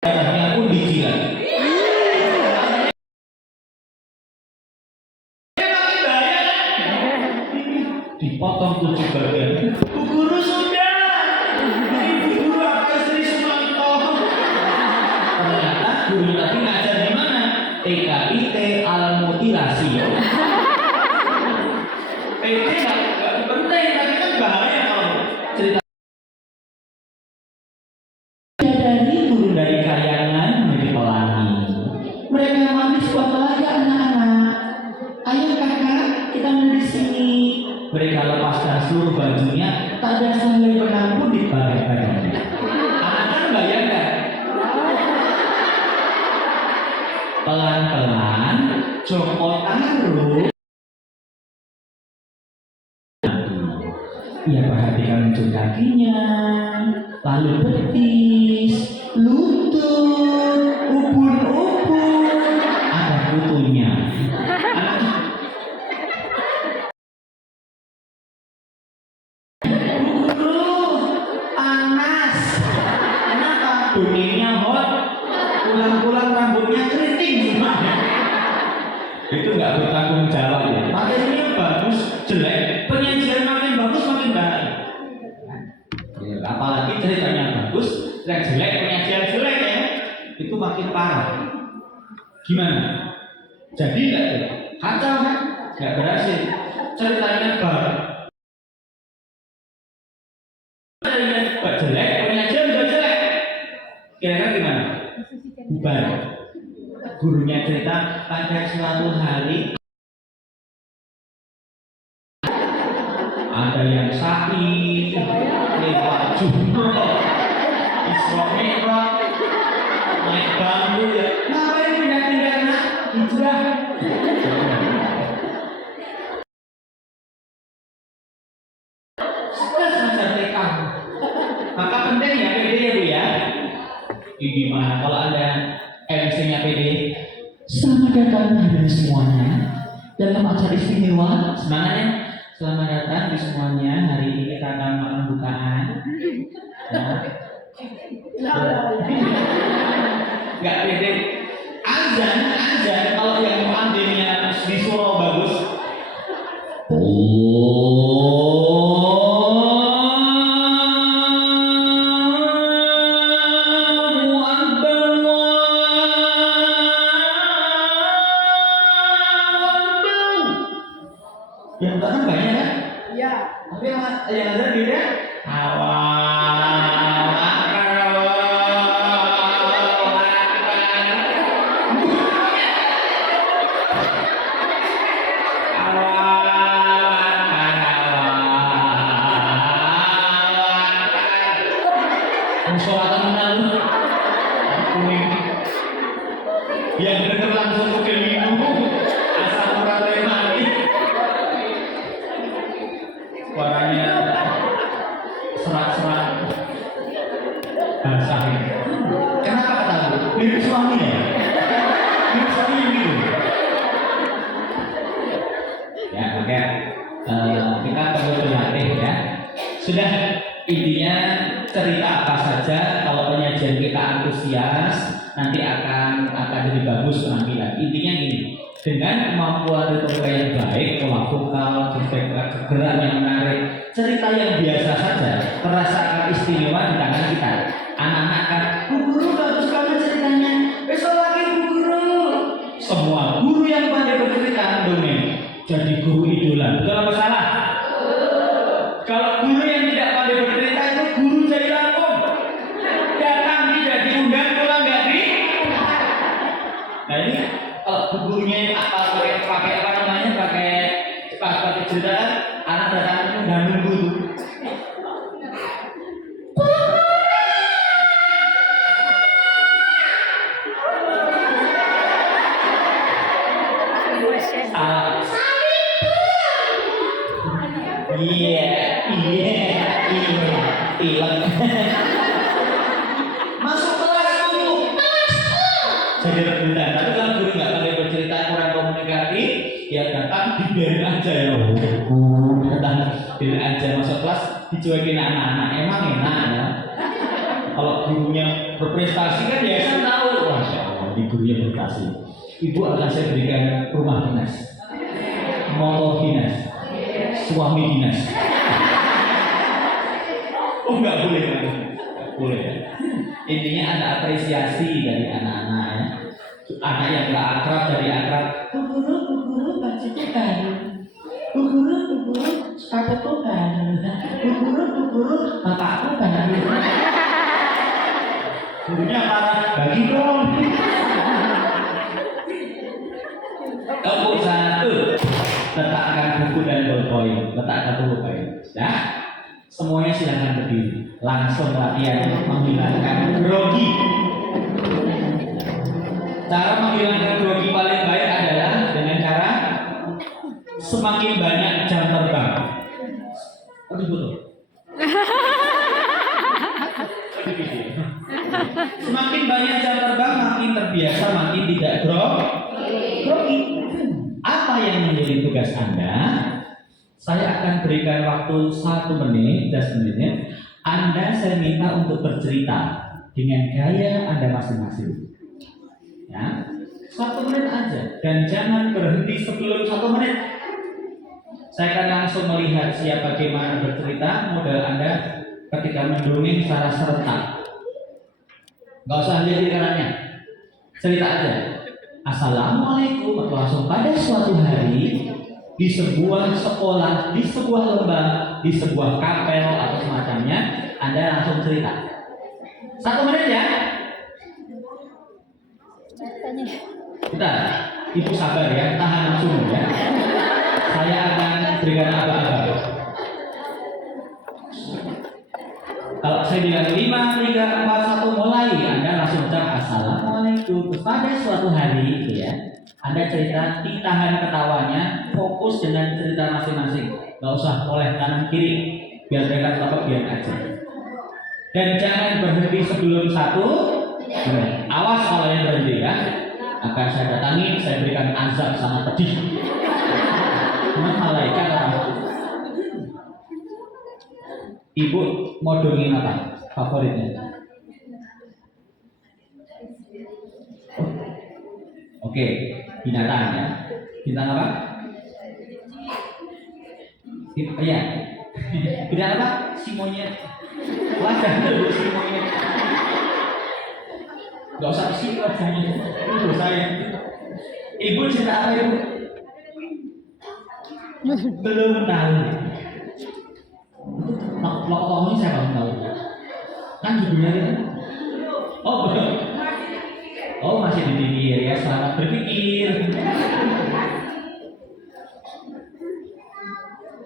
Darahnya pun dijilat. Dipotong 7 bagian. Bu guru sudah. Ibu guru apa istri Sumanto? Ternyata guru tadi ngajar di mana? TKIT Al-Mutilasi. PT nggak penting, tapi kan bahaya kalau cerita. Dari turun dari kayangan menuju pelangi. Mereka manis buat lagi anak-anak. Ayo kakak, kita main di sini. Mereka lepaskan seluruh bajunya, tak ada selai benang pun di badan-badannya. Anak kan bayangkan. Pelan-pelan, Joko taruh. Ia perhatikan ujung kakinya, lalu betis, lutut, ubun-ubun, ada kutunya. Dongengnya hot, pulang-pulang rambutnya keriting semua. Itu nggak bertanggung jawab ya. Materinya bagus, jelek, penyajian makin bagus makin baik. Ya, apalagi ceritanya bagus, yang jelek, penyajian jelek ya, itu makin parah. Gimana? Jadi nggak tuh? Kacau kan? Nggak berhasil. Ceritanya bagus. Ceritanya jelek, penyajian juga jelek. Kira-kira gimana? Bubar. Gurunya cerita pada suatu hari ada yang sa'i, lewat jumroh, Isra Mi'raj, naik bambu ya. Ngapain pindah-pindah nak? Hijrah. Stres ngajar TK. Maka penting ya PD ya Bu ya. Gimana kalau ada MC-nya PD? Selamat datang hadirin semuanya dalam acara istimewa. Semangat ya. Selamat datang di semuanya. Hari ini kita akan malam bukaan. Enggak PD. Azan kalau yang muadzinnya di surau bagus. Yang datang banyak kan? Ya. Tapi yang ada beda. Musolatan menalu. Yang dengar langsung ke keliru. Asal murah mati. Suaranya serak-serak basah ini. Kenapa ketahu? Mirip suami ya? Mirip suami gitu. Ya, oke. Kita perlu berlatih ya. Sudah, intinya cerita apa saja kalau penyajian kita antusias nanti akan jadi bagus penampilan. Intinya gini, dengan kemampuan retorika yang baik, pola vokal, gerak yang menarik, cerita yang biasa saja merasakan istimewa di tangan kita. Anak-anak kan, Bu Guru bagus banget ceritanya, besok lagi Bu Guru. Semua guru yang pandai bercerita dongeng jadi guru idola. Betul apa salah? Kalau guru yang tidak pandai bercerita itu guru jadi langkung. Datang tidak diundang, pulang nggak di. Nah ini kalau gurunya pakai apa namanya, pakai cerita, anak datang itu nggak nunggu tuh. Iya, masuk kelas dulu. Jadi rebutan. Tapi kalau guru nggak pandai bercerita, kurang komunikatif, ya datang dibiarin aja ya. Datang dibiarin aja, masuk kelas dicuekin anak-anak. Emang enak ya. Kalau gurunya berprestasi kan ya saya tahu. Masya Allah, di gurunya berprestasi. Ibu akan saya berikan rumah dinas, motor dinas, suami dinas. Oh nggak boleh kan? Nggak boleh ya. Intinya ada apresiasi dari anak-anak ya. Anak yang nggak akrab dari akrab. Bu guru bajuku baru. Bu guru sepatuku baru. Bu guru bapakku baru. Gurunya marah, bagi dong. Kelompok 1, letakkan buku dan bolpoin. Letakkan bolpoin. Ya. Semuanya silakan berdiri. Langsung latihan menghilangkan grogi. Cara menghilangkan grogi paling baik adalah dengan cara semakin banyak jam terbang. Aduh betul. Semakin banyak jam terbang, makin terbiasa, makin tidak grogi. Apa yang menjadi tugas Anda? Saya akan berikan waktu 1 menit, just menit. Anda saya minta untuk bercerita dengan gaya Anda masing-masing. Ya, 1 menit aja, dan jangan berhenti sebelum 1 menit. Saya akan langsung melihat siapa bagaimana bercerita. Modal Anda ketika mendongeng secara serentak. Gak usah lihat di kanannya, cerita aja. Assalamualaikum, atau langsung pada suatu hari di sebuah sekolah, di sebuah lembah, di sebuah kapel atau semacamnya, Anda langsung cerita. 1 menit ya. Bentar, Ibu sabar ya, tahan langsung ya. Saya akan berikan aba-aba. Kalau saya bilang 5, 3, 4, 1 mulai, Anda langsung ucap Assalamualaikum. Terus pada suatu hari gitu ya, Anda cerita, ditahan ketawanya, fokus dengan cerita masing-masing. Gak usah oleh kanan kiri, biar mereka tetap biar aja. Dan jangan berhenti sebelum 1. Awas kalau yang berhenti ya. Akan saya datangi, saya berikan azab sama pedih. Cuma malaikat lah. Ibu mau dongeng apa? Favoritnya? Oke, binatang ya. Bintang apa? Iya. Bintang apa? Si monyet. Wajahnya dulu si monyet. Gak usah si wajahnya. Itu saya. Ibu cerita apa ibu? Belum tahu. Tokohnya saya belum tahu. Kan judulnya itu. Oh belum. Oh masih dipikir ya, selamat berpikir.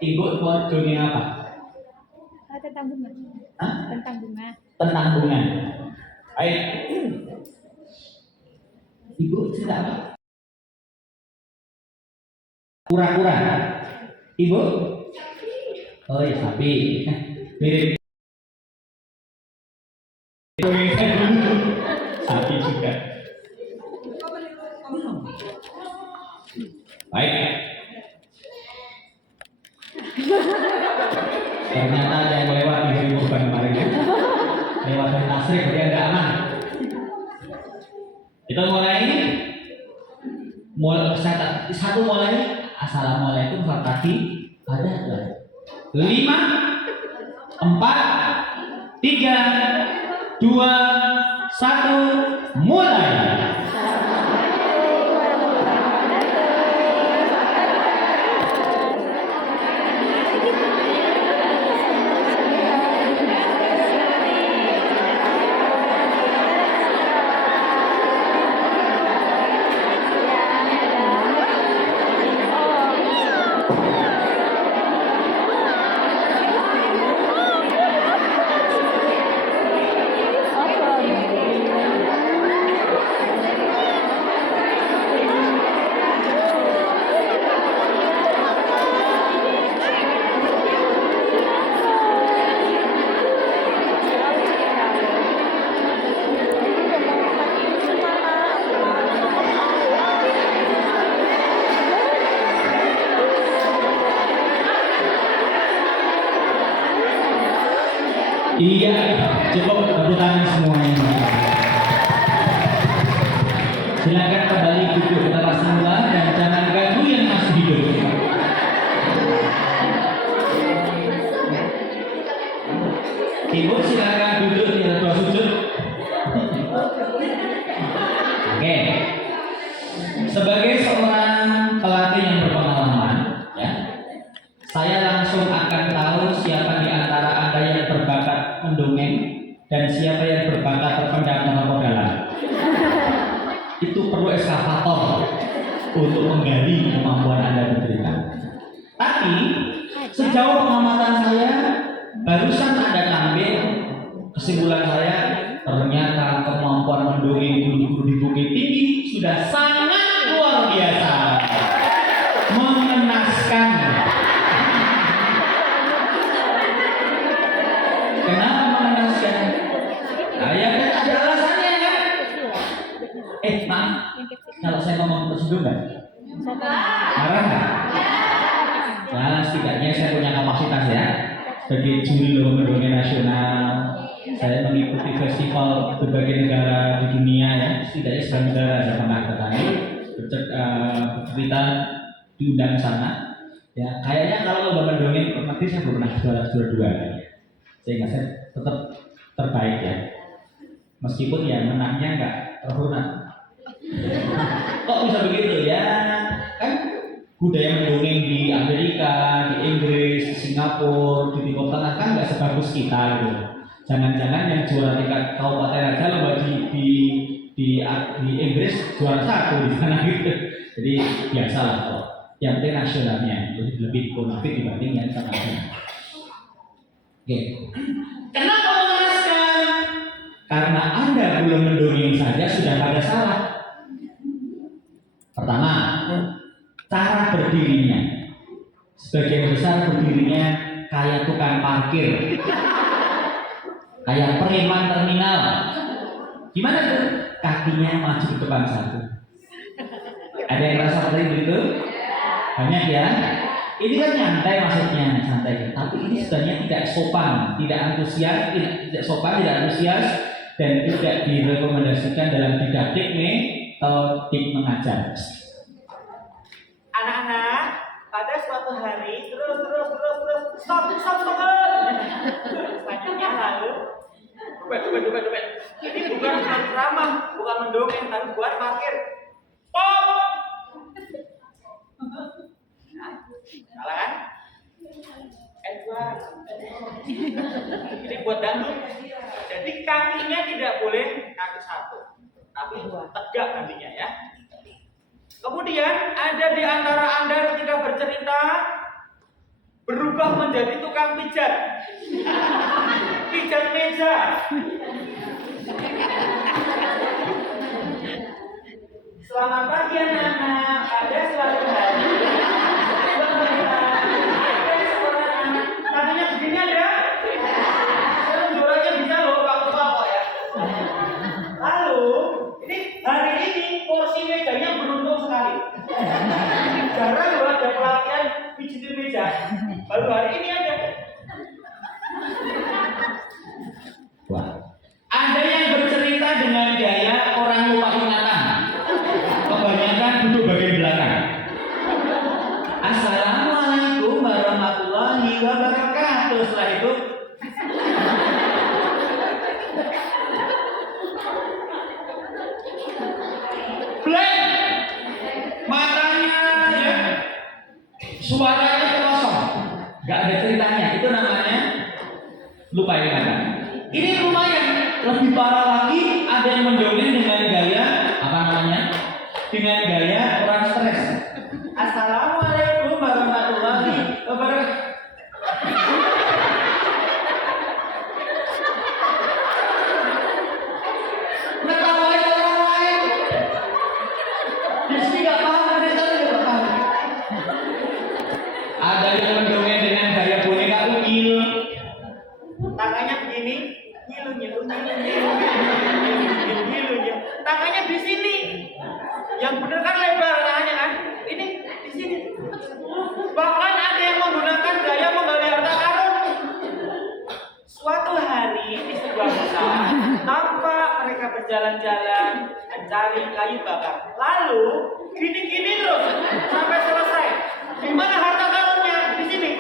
Ibu buat dongeng apa? Tentang bunga. Hah? Tentang bunga. Tentang bunga. Baik. Ibu cerita apa? Kura-kura. Ibu? Oh ya sapi. Mirip. Sapi juga. Baik. Ternyata ada yang lewat di hari kurban kemarin. Lewat dari tasrik, jadi agak aman. Kita mulai satu mulai. Assalamualaikum warahmatullahi wabarakatuh. 5, 4, 3, 2, 1, mulai. Iya, cukup tepuk tangan semuanya. Silakan kembali duduk ke tempat semula dan jangan ganggu yang masih hidup. Ibu silakan duduk di atas sujud. Oke. Sebagai seorang pelatih yang berpengalaman, ya, saya langsung akan tahu siapa di antara Anda yang berbakat mendongeng dan siapa yang berbakat terpendam dalam modalan. Itu perlu eskavator untuk menggali kemampuan Anda bercerita. Tapi sejauh pengamatan saya, barusan Anda ambil kesimpulan saya, ternyata kemampuan mendongeng guru-guru di Bukit Tinggi sudah sangat luar biasa, mengenaskan. Kenapa mengenaskan? Nah, ya kan ada alasannya kan? Maaf, kalau saya ngomong tersebut nggak? Marah nggak? Nah, setidaknya saya punya kapasitas ya. Sebagai juri lomba mendongeng nasional, saya mengikuti festival berbagai negara di dunia ya. Setidaknya 9 negara saya pernah datangi, bercerita diundang sana. Ya, kayaknya kalau lomba mendongeng nanti saya belum pernah juara dua. Sehingga saya tetap terbaik ya. Meskipun ya menangnya nggak terhormat. Kok bisa begitu ya? Kan budaya mendongeng di Amerika, di Inggris, di Singapura, di Timur Tengah kan nggak sebagus kita gitu. Jangan-jangan yang juara tingkat kabupaten aja lomba di Inggris juara 1 di sana gitu. Jadi biasalah kok. Yang penting nasionalnya lebih bonafit dibanding yang internasional. Oke. Kenapa mengenaskan? Karena Anda belum mendongeng saja sudah ada salah. Pertama, cara berdirinya. Sebagian besar berdirinya kayak tukang parkir, kayak preman terminal. Gimana tuh? Kakinya maju ke depan satu. Ada yang merasa seperti itu? Banyak ya. Ini kan nyantai maksudnya, santai. Tapi ini sebenarnya tidak sopan, tidak antusias, tidak sopan, tidak antusias, dan tidak direkomendasikan dalam didaktik metode mengajar. Anak-anak, pada suatu hari terus stop. Selanjutnya lalu Dubet. Ini bukan ceramah, bukan mendongeng, tapi buat parkir. Pop. Salah kan? Edward. Ini buat dangdut. Jadi kakinya tidak boleh kaki satu, tapi tegak nantinya ya. Kemudian ada di antara Anda ketika bercerita berubah menjadi tukang pijat. Pijat meja. Selamat pagi anak-anak. Ada suatu hari ada seorang anak. Tandanya begini ada. Saya juaranya bisa loh, kamu tahu ya. Lalu ini hari ini porsi mejanya beruntung sekali. Jarang loh ada pelatihan pijitin meja. Baru hari ini ada. Wah. Ada yang bercerita dengan gaya orang lupa ingatan. Kebanyakan duduk bagian belakang. Assalamualaikum warahmatullahi wabarakatuh. Setelah itu blank. Matanya ya. Suaranya kosong. Gak ada ceritanya. Itu namanya lupa ingatan. Ini lumayan. Lebih parah lagi, ada yang mendongeng dengan gaya apa namanya? Dengan gaya orang stres. Assalamualaikum warahmatullahi wabarakatuh. Ngetawain orang lain. Di sini nggak paham, cerita nggak paham. Ada yang mendongeng dengan gaya boneka unyil. Tangannya begini, ngilu. Tangannya di sini. Yang benar kan lebar tangannya kan? Ini di sini. Bahkan ada yang menggunakan gaya menggali harta karun. Suatu hari di sebuah kota, tampak mereka berjalan-jalan mencari kayu bakar. Lalu gini terus sampai selesai. Di mana harta karunnya? Di sini.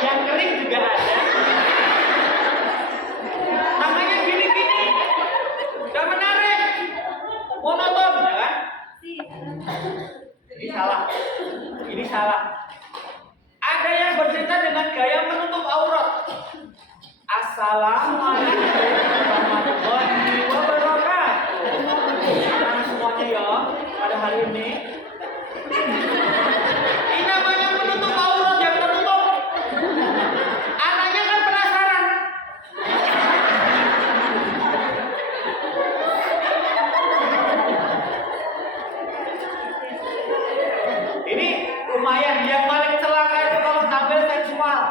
Yang kering juga ada. Tangannya gini. Gak menarik. Monoton ya kan? Ini salah. Ada yang bercerita dengan gaya menutup aurat. Assalamualaikum warahmatullahi wabarakatuh. Karena semuanya ya pada hari ini. Ini namanya menutup aurat yang tertutup. Anaknya kan penasaran. Ini lumayan, yang paling celaka itu kalau tampil seksual.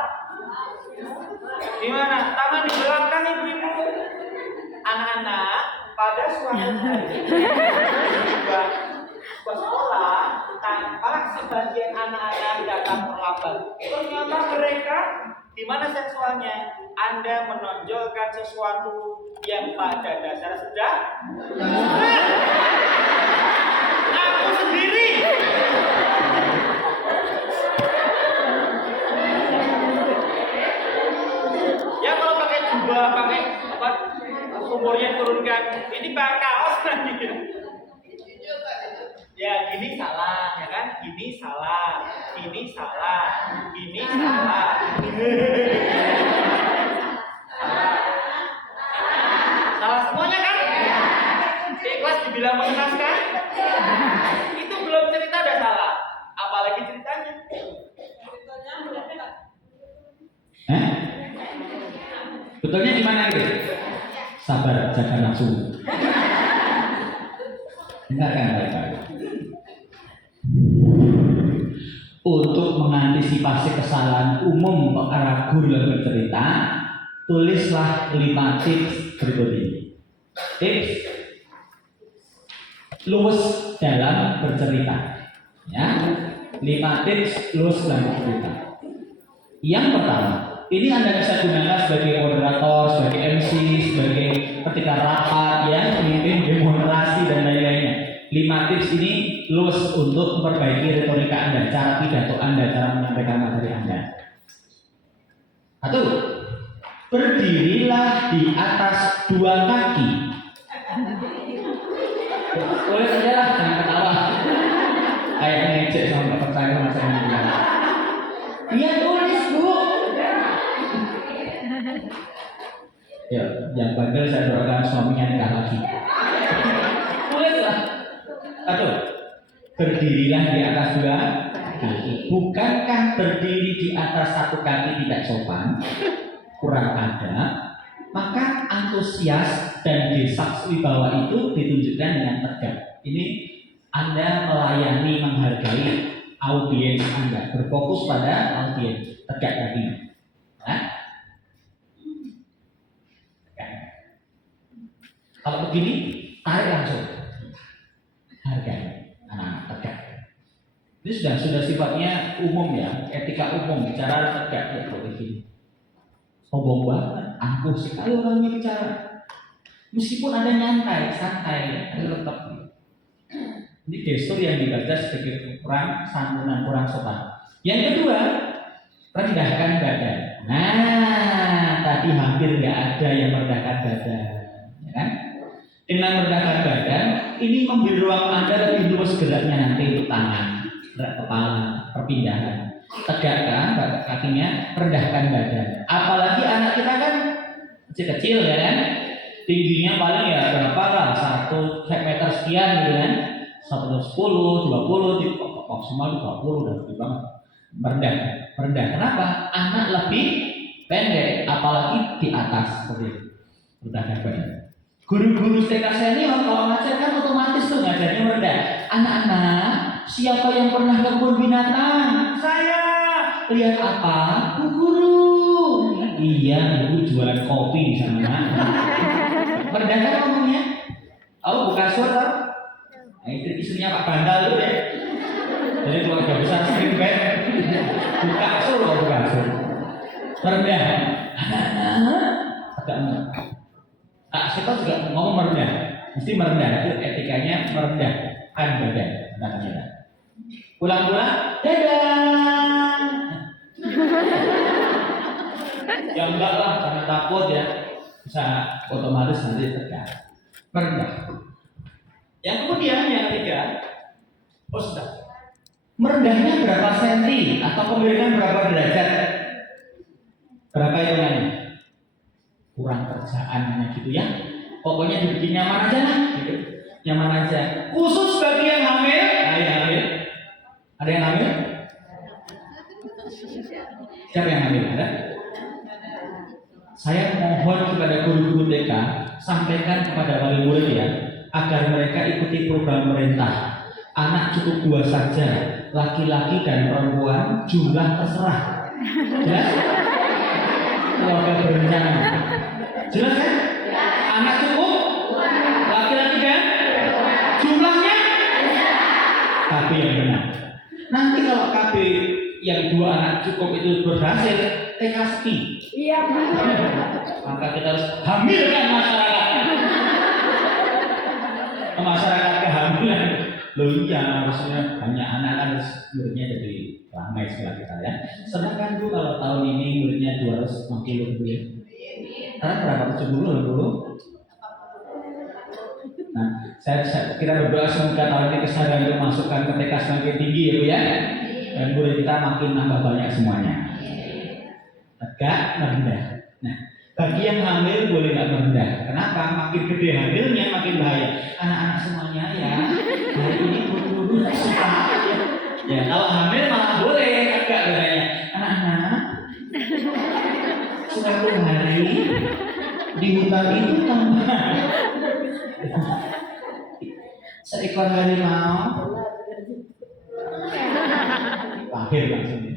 Gimana? Tangan di belakang ibu-ibu. Anak-anak pada suatu hari sebuah sekolah tampak sebagian anak-anak datang terlambat. Ternyata mereka di mana seksualnya? Anda menonjolkan sesuatu yang pada dasar sudah aku sendiri. Ya kalau pakai jubah, pakai apa? Umurnya turunkan. Ini pakai kaos lagi. Ya gini salah, ya kan? Gini salah. Salah semuanya kan? Ikhlas dibilang mengenaskan. Itu belum cerita udah salah. Apalagi ceritanya. Betulnya di mana itu? Sabar, jaga nafsu. Dengarkan baik-baik. Untuk mengantisipasi kesalahan umum para guru yang bercerita, tulislah 5 tips berikut ini. Tips luwes dalam bercerita. Ya, 5 tips luwes dalam bercerita. Yang pertama, ini Anda bisa gunakan sebagai moderator, sebagai MC, sebagai ketika rapat, ya, pemimpin demonstrasi dan lain-lainnya. 5 tips ini luwes untuk memperbaiki retorika Anda, cara pidato Anda, cara menyampaikan materi Anda. 1. Berdirilah di atas 2 kaki yang bandel saya doakan suaminya nikah lagi. Bolehlah. Aduh, berdirilah di atas dua kaki. Bukankah berdiri di atas satu kaki tidak sopan, kurang adab? Maka antusias dan desak wibawa itu ditunjukkan dengan tegak. Ini Anda melayani, menghargai audiens Anda, berfokus pada audiens, tegak tadi. Nah, tegak. Kalau begini, tarik langsung, hargai anak-anak tegak. Ini sudah sifatnya umum ya, etika umum, bicara tegak ya begini. Sombong banget, angkuh sekali orangnya bicara. Meskipun ada nyantai, santai, ada tetap. Ini gestur yang dibaca sebagai kurang santunan, kurang sopan. Yang kedua, rendahkan badan. Nah, tadi hampir nggak ada yang merendahkan badan, ya kan? Dengan merendahkan badan, ini memberi ruang Anda lebih luas geraknya nanti untuk tangan, gerak kepala, perpindahan. Tegakkan kakinya, rendahkan badan. Apalagi anak kita kan kecil-kecil ya kan, tingginya paling ya berapa lah, 1 meter sekian gitu kan, 110, 20, maksimal 20 udah gede banget. Merendah. Kenapa? Anak lebih pendek, apalagi di atas seperti itu. Rendahkan badan. Guru-guru TK senior kalau ngajar kan otomatis tuh ngajarnya merendah. Anak-anak, siapa yang pernah ke kebun binatang? Saya. Lihat apa? Bu guru. Iya, bu jualan kopi di sana. Merendahkan ngomongnya. Oh, bukan suara. Nah, itu istrinya Pak Bandal itu ya. Jadi keluarga besar sering bed. Buka sur, buka sur. Merendah. Agak tak siapa juga ngomong merendah. Mesti merendah. Itu etikanya merendah. Kan badan. Pulang-pulang, dadah. Ya enggak lah, jangan takut ya. Bisa otomatis nanti tegak. Merendah. Yang kemudian yang ketiga, sudah. Merendahnya berapa senti atau pemilikan berapa derajat? Berapa hitungannya? Kurang kerjaan gitu ya. Pokoknya dibikin nyaman aja lah, gitu. Nyaman aja. Khusus bagi yang hamil, yang hamil. Ada yang hamil? Siapa yang hamil? Ada? Saya mohon kepada guru-guru TK, sampaikan kepada wali murid ya, agar mereka ikuti program pemerintah. Anak cukup 2 saja, laki-laki dan perempuan, jumlah terserah. Jelas? Keluarga berencana. Jelas kan? Anak cukup, laki-laki dan jumlahnya, tapi yang benar. Nanti kalau KB yang 2 anak cukup itu berhasil, TK sepi. Iya benar. Maka kita harus hamilkan masyarakat. Masyarakat kehamilan. Loh iya, maksudnya banyak anak kan muridnya jadi ramai sekolah kita ya. Sedangkan Bu kalau tahun ini muridnya 260 Bu ya. Sekarang berapa? 70, 60? Nah, saya kira berdoa semoga tahun ini kesadaran untuk masukkan ke TK semakin tinggi ya Bu ya. Dan murid kita makin nambah banyak semuanya. Tegak, merendah. Nah, bagi yang hamil boleh nggak merendah. Kenapa? Makin gede hamilnya makin bahaya. Anak-anak semuanya ya, hari ini buru-buru suka ya. Ya kalau hamil malah boleh agak bedanya. Anak-anak, 1 hari di hutan itu tambah seekor harimau lahir langsung.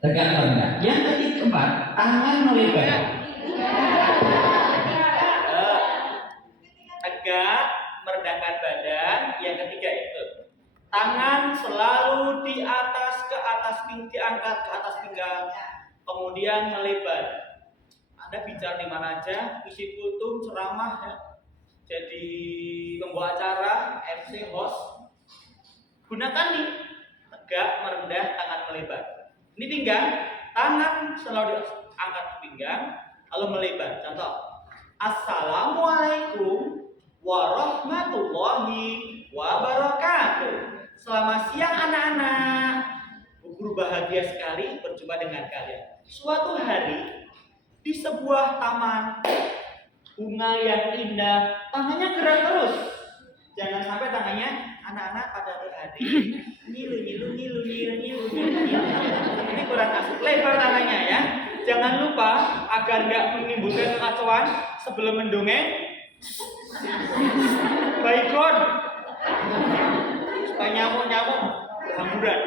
Tegak rendah. Yang keempat, tangan melebar. Tegak, merendahkan badan. Yang ketiga itu tangan selalu di atas, diangkat ke atas pinggang, kemudian melebar. Anda bicara di mana aja, isi kultum, ceramah ya. Jadi pembawa acara, MC, host, gunakan nih tegak, merendah, tangan melebar. Ini pinggang, tangan selalu diangkat ke pinggang, lalu melebar. Contoh, Assalamualaikum warahmatullahi wabarakatuh. Selamat siang anak-anak. Bu guru bahagia sekali berjumpa dengan kalian. Suatu hari di sebuah taman bunga yang indah, tangannya gerak terus. Jangan sampai tangannya anak-anak pada berhari ngilu. Ini kurang asik. Lebar tangannya ya. Jangan lupa agar nggak menimbulkan kekacauan sebelum mendongeng. Baikon supaya nyamuk hamburan.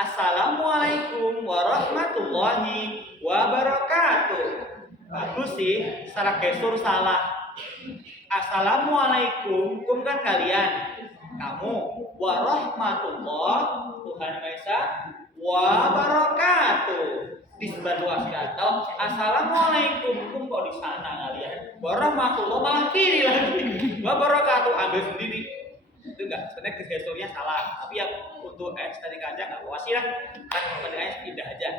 Assalamualaikum warahmatullahi wabarakatuh. Bagus sih, secara gestur salah. Assalamualaikum, kum kan kalian, kamu. Warahmatullah, Tuhan Maha Esa, wabarakatuh. Disebarluaskan. Atau assalamualaikum, kum kok di sana kalian. Warahmatullah malah kiri lagi. Wabarakatuh, ambil sendiri. Itu enggak, sebenarnya gesturnya salah. Tapi yang untuk estetika aja enggak puas ya. Kan pembedanya indah aja.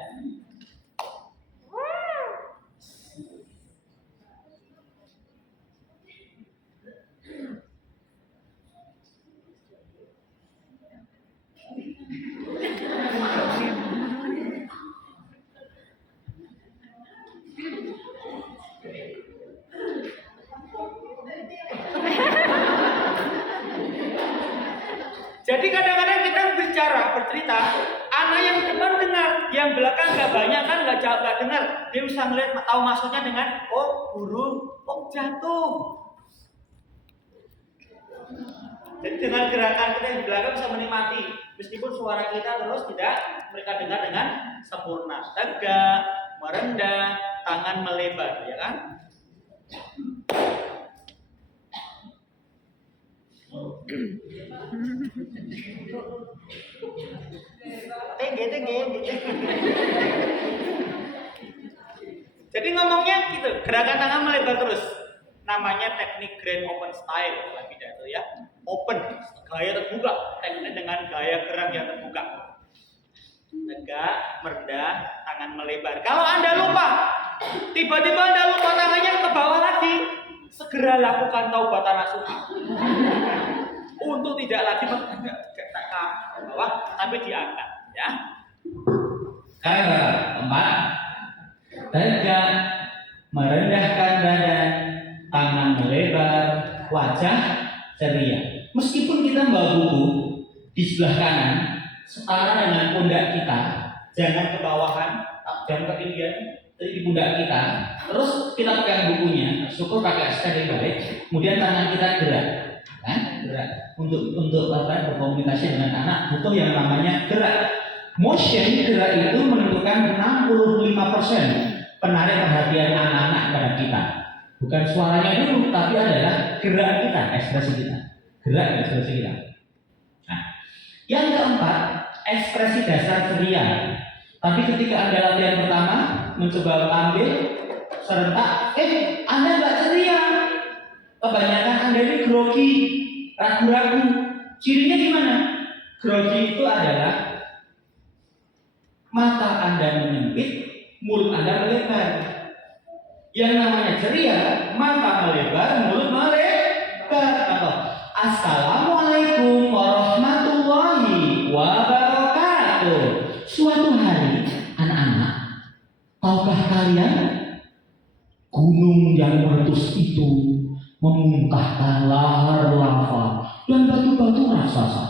Jadi kadang-kadang kita bercerita, anak yang depan dengar, yang belakang nggak banyak kan nggak dengar. Dia bisa melihat tahu maksudnya dengan oh guru, oh jatuh. Jadi dengan gerakan kita yang di belakang bisa menikmati, meskipun suara kita terus tidak mereka dengar dengan sempurna. Tegak, merendah, tangan melebar, ya kan? Tinggi. Jadi ngomongnya gitu, gerakan tangan melebar terus. Namanya teknik grand open style dalam pidato ya. Open, gaya terbuka, teknik dengan gaya gerak yang terbuka. Tegak, merendah, tangan melebar. Kalau Anda lupa, tiba-tiba Anda lupa tangannya ke bawah lagi, segera lakukan taubatan nasuha. Untuk tidak lagi ke bawah, tapi diangkat, ya. Keempat, tegak, merendahkan badan, tangan melebar, wajah ceria. Meskipun kita bawa buku di sebelah kanan, setara dengan pundak kita, jangan ke bawahan, jangan ketinggian, jadi di pundak kita. Terus kita pegang bukunya, syukur pakai stand yang baik, kemudian tangan kita gerak. Gerak untuk berkomunikasi dengan anak butuh yang namanya gerak. Motion gerak itu menentukan 65% penarik perhatian anak-anak pada kita. Bukan suaranya dulu, tapi adalah gerak kita, ekspresi kita. Gerak ekspresi kita. Nah, yang keempat, ekspresi dasar ceria. Tapi ketika Anda latihan pertama mencoba ambil serentak, Anda nggak ceria. Kebanyakan Anda ini grogi, ragu-ragu. Cirinya gimana? Grogi itu adalah mata Anda menyempit, mulut Anda melebar. Yang namanya ceria, mata melebar, mulut melebar. Atau assalamualaikum warahmatullahi wabarakatuh. Suatu hari, anak-anak, tahukah kalian gunung yang meletus itu memuntahkan lahar lava dan batu-batu raksasa.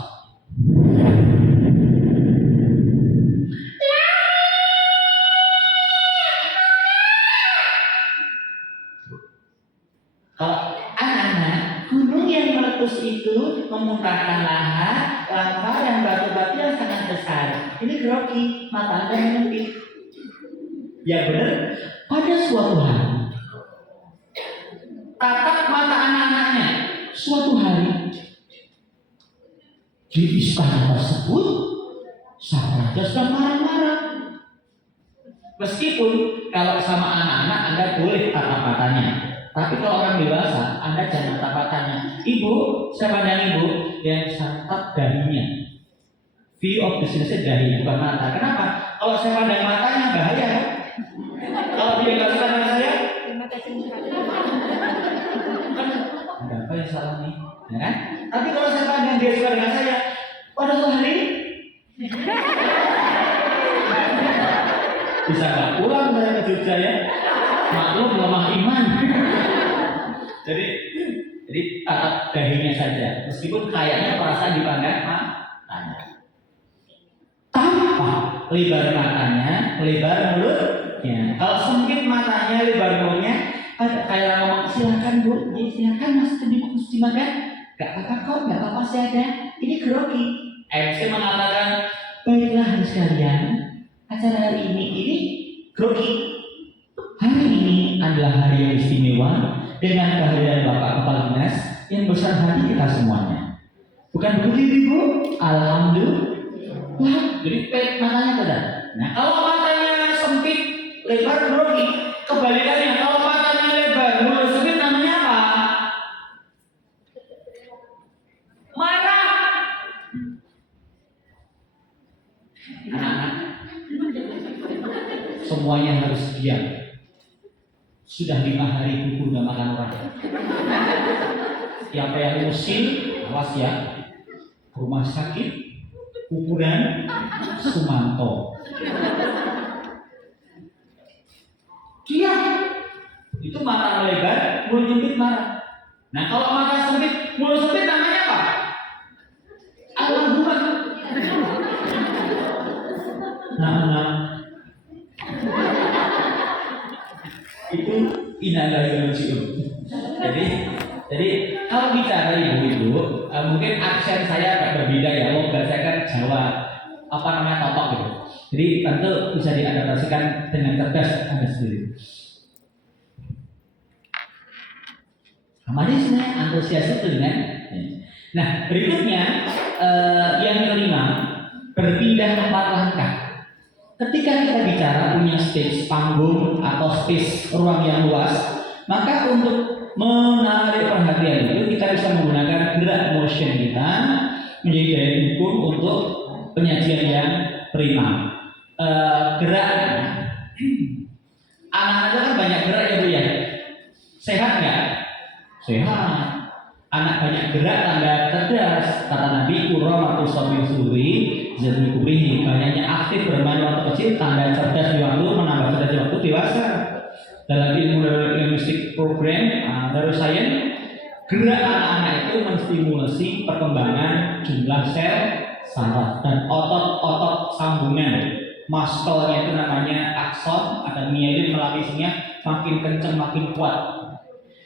Kalau anak-anak, gunung yang meletus itu memuntahkan lahar, lava dan batu-batu yang sangat besar. Ini grogi, mata Anda menyempit. Ya benar, pada suatu hari tatap mata anak-anaknya. Suatu hari di istana tersebut sang raja sedang marah-marah. Meskipun kalau sama anak-anak Anda boleh tatap matanya, tapi kalau orang dewasa Anda jangan tatap matanya. Ibu, saya pandang ibu yang tatap dahinya. View of business dahi, bukan mata. Kenapa? Kalau saya pandang matanya bahaya. Kalau dia nggak suka dengan saya, Terima kasih. ada apa yang salah nih, ya kan? Tapi kalau saya pandang dia suka dengan saya, pada suatu hari bisa nggak pulang saya ke Jogja ya? maklum lemah iman. jadi tatap dahinya saja, meskipun kayaknya perasaan dipandang matanya. Tanpa lebar matanya, lebar mulutnya. Kalau sempit matanya, lebar mulutnya, kayak ngomong silakan bu, ya, silakan mas tadi mau dimakan. Gak apa-apa kok, gak apa-apa sih ada. Ini grogi. MC mengatakan, baiklah hari sekalian, acara hari ini grogi. Hari ini adalah hari yang istimewa dengan kehadiran Bapak Kepala Dinas yang besar hati kita semuanya. Bukan begitu Ibu? Alhamdulillah. Jadi matanya benar. Nah, kalau matanya sempit, lebar, grogi. Kebalikannya, kalau matanya lebar, mulut sempit, namanya apa? Marah. Anak-anak, semuanya harus diam. Sudah 5 hari buku nggak makan orang. Siapa yang usil, awas ya. Rumah sakit, kuburan, Sumanto. Diam. Itu mata lebar, mulut nyempit marah. Nah kalau mata sempit, mulut sempit namanya apa? Allahumma. Nah. Itu inalahirojiun. Jadi kalau bicara ibu-ibu, mungkin aksen saya agak berbeda ya. Mau belajarkan Jawa apa namanya totok gitu. Jadi tentu bisa diadaptasikan dengan cerdas Anda sendiri. Namanya sebenarnya antusias itu dengan. Nah berikutnya yang kelima, berpindah tempat langkah. Ketika kita bicara punya space panggung atau space ruang yang luas, maka untuk menarik perhatian itu kita bisa menggunakan gerak motion kita menjadi daya dukung untuk penyajian yang prima. Gerak anak-anak kan banyak gerak ya Bu ya. Sehat nggak? Sehat. Anak banyak gerak tanda cerdas. Kata Nabi Qurra waktu suri jadi kubrihi, banyaknya aktif bermain waktu kecil tanda cerdas di waktu menambah cerdas di waktu dewasa. Dalam ilmu linguistik program neuroscience, gerak anak-anak itu menstimulasi perkembangan jumlah sel saraf dan otot-otot sambungan. Muscle-nya itu namanya akson, ada myelin melapisinya, makin kencang makin kuat.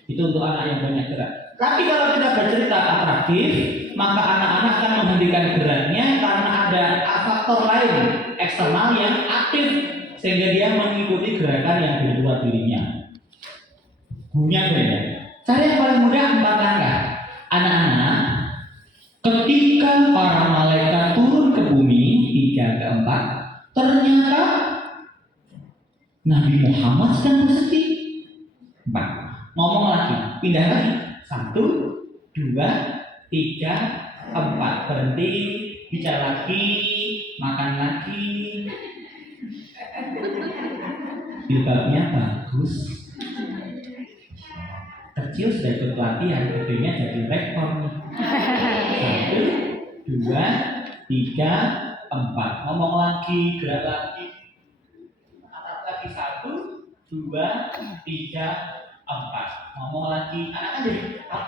Itu untuk anak yang banyak gerak. Tapi kalau kita bercerita atraktif, maka anak-anak akan menghentikan geraknya karena ada faktor lain eksternal yang aktif sehingga dia mengikuti gerakan yang di luar dirinya. Gunya beda. Cara yang paling mudah 4 langkah. Anak-anak, ketika para malaikat turun ke bumi 3 ke 4, ternyata Nabi Muhammad sedang bersedih. 4. Ngomong lagi, pindah lagi. 1, 2, 3, 4. Berhenti, bicara lagi, makan lagi. Jilbabnya bagus. Kecil sudah ikut pelatihan, gedenya jadi rektor nih. 1, 2, 3, 4. Ngomong lagi, gerak lagi. Angkat lagi 1, 2, 3, 4. Ngomong lagi, anak kan jadi tap.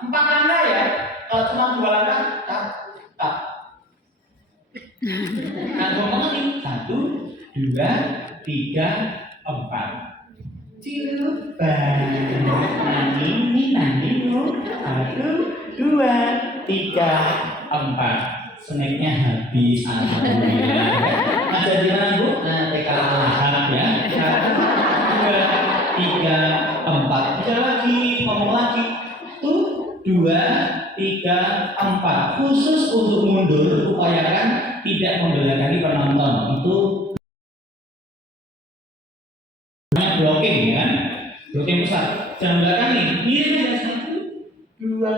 4 langkah ya. Kalau cuma 2 langkah, tap. Nah, ngomong lagi 1, 2, 3, 4. Ciluban. Nani lu. 1, 2, 3, 4. Snacknya habis. Alhamdulillah. Nah, jadi mana Bu? Nah, TK Lahap ya. 1, 2, 3, 4. Bicara lagi, ngomong lagi. 1, 2, 3, 4. Khusus untuk mundur, upayakan tidak membelakangi penonton. Itu blocking ya, blocking besar. Jangan belakangi. Ini aja 1, 2,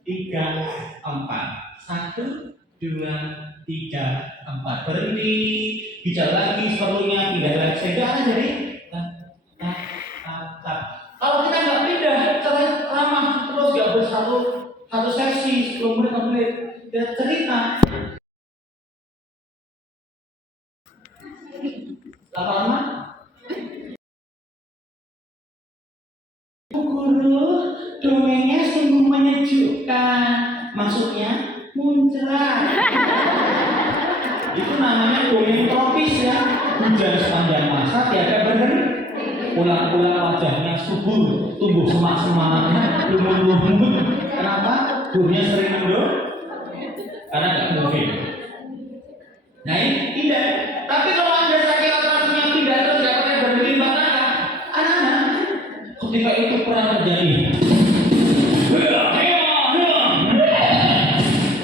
3, 4. 1, 2, 3, 4. Berhenti. Bicara lagi seperlunya, pindah lagi. Saya jadi kalau kita nggak pindah, cara ramah terus nggak bersatu satu sesi 10 menit dan cerita. Lama-lama Guru, dongengnya sungguh menyejukkan. Maksudnya muncrat. Itu namanya dongeng tropis ya. Hujan sepanjang masa tiada berhenti. Pulang-pulang wajahnya subur, tumbuh semak-semak, lumut-lumut. Kenapa? Gurunya sering mendung? Karena nggak mungkin. Nah ini tidak. Tapi kalau Anda sakit operasinya tidak terus nggak pakai berhenti maka anak-anak ketika itu perang terjadi.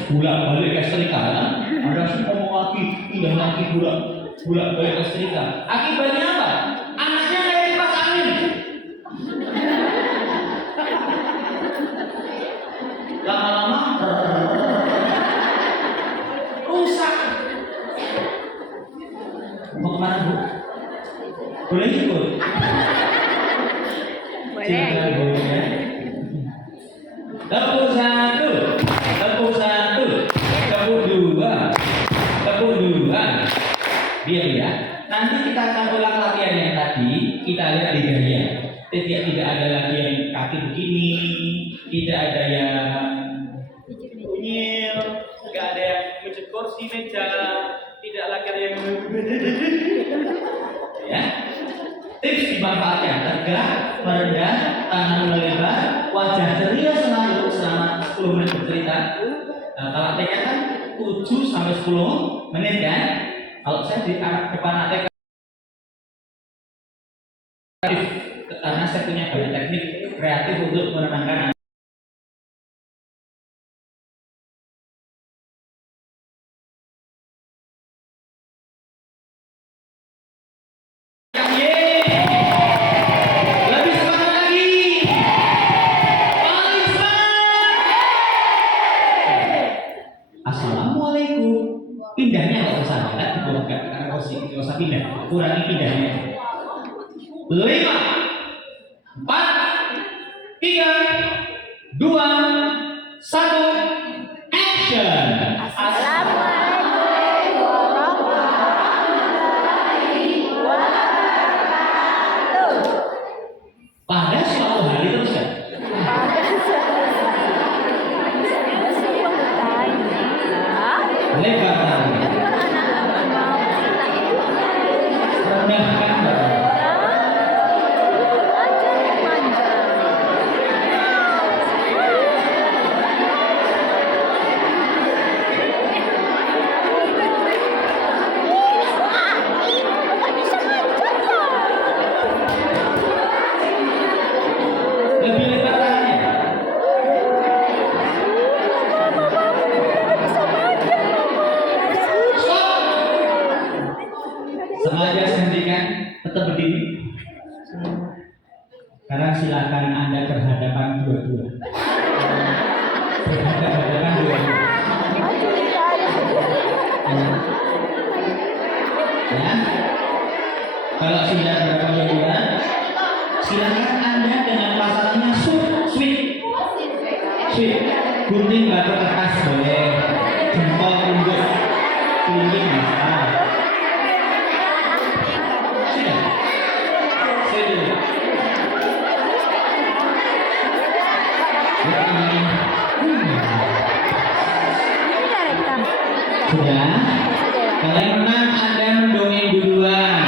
Bolak-balik ke setrika, Anda semua ngomong lagi, pindah lagi bolak-balik ke setrika. Akibatnya apa? Anaknya kayak kipas angin. Lama-lama rusak. Mau kemana Bu? Boleh ikut? Boleh. Boleh. Tepuk satu, tepuk satu, tepuk dua, tepuk dua. Diam ya. Nanti kita akan ulang latihan yang tadi. Kita lihat di gaya. Tidak ada lagi yang kaki begini, tidak ada yang Unyil, nggak ada yang mencet kursi meja, tidak lagi ada yang ya. Tips dimanfaatkan tegak, merendah, tangan melebar, wajah ceria selalu selama 10 menit bercerita. Nah, kalau TK kan 7 sampai 10 menit kan. Kalau saya di depan ATK karena saya punya banyak teknik kreatif untuk menenangkan. Lebih semangat lagi. Paling semangat. Assalamualaikum. Pindahnya nggak usah ya, bukan karena nggak usah pindah. Kurangi pindahnya. 5, 4, 3, 2, 1, action. Assalamualaikum warahmatullahi wabarakatuh. Pada suatu hari terus kan? Lebar tangannya. Rendahkan badan. Lebih lebar tangannya. Stop. Sengaja saya hentikan, tetap berdiri. Sekarang silakan Anda berhadapan dua-dua. Berhadapan dua-dua. Ya. Kalau sudah berapa dua, silakan Anda dengan pasalnya sweet. Gunting batu kertas boleh, jempol unggut, keliling bisa. Sudah. Saya dulu. Sudah. Kalian menang, Anda mendongeng duluan.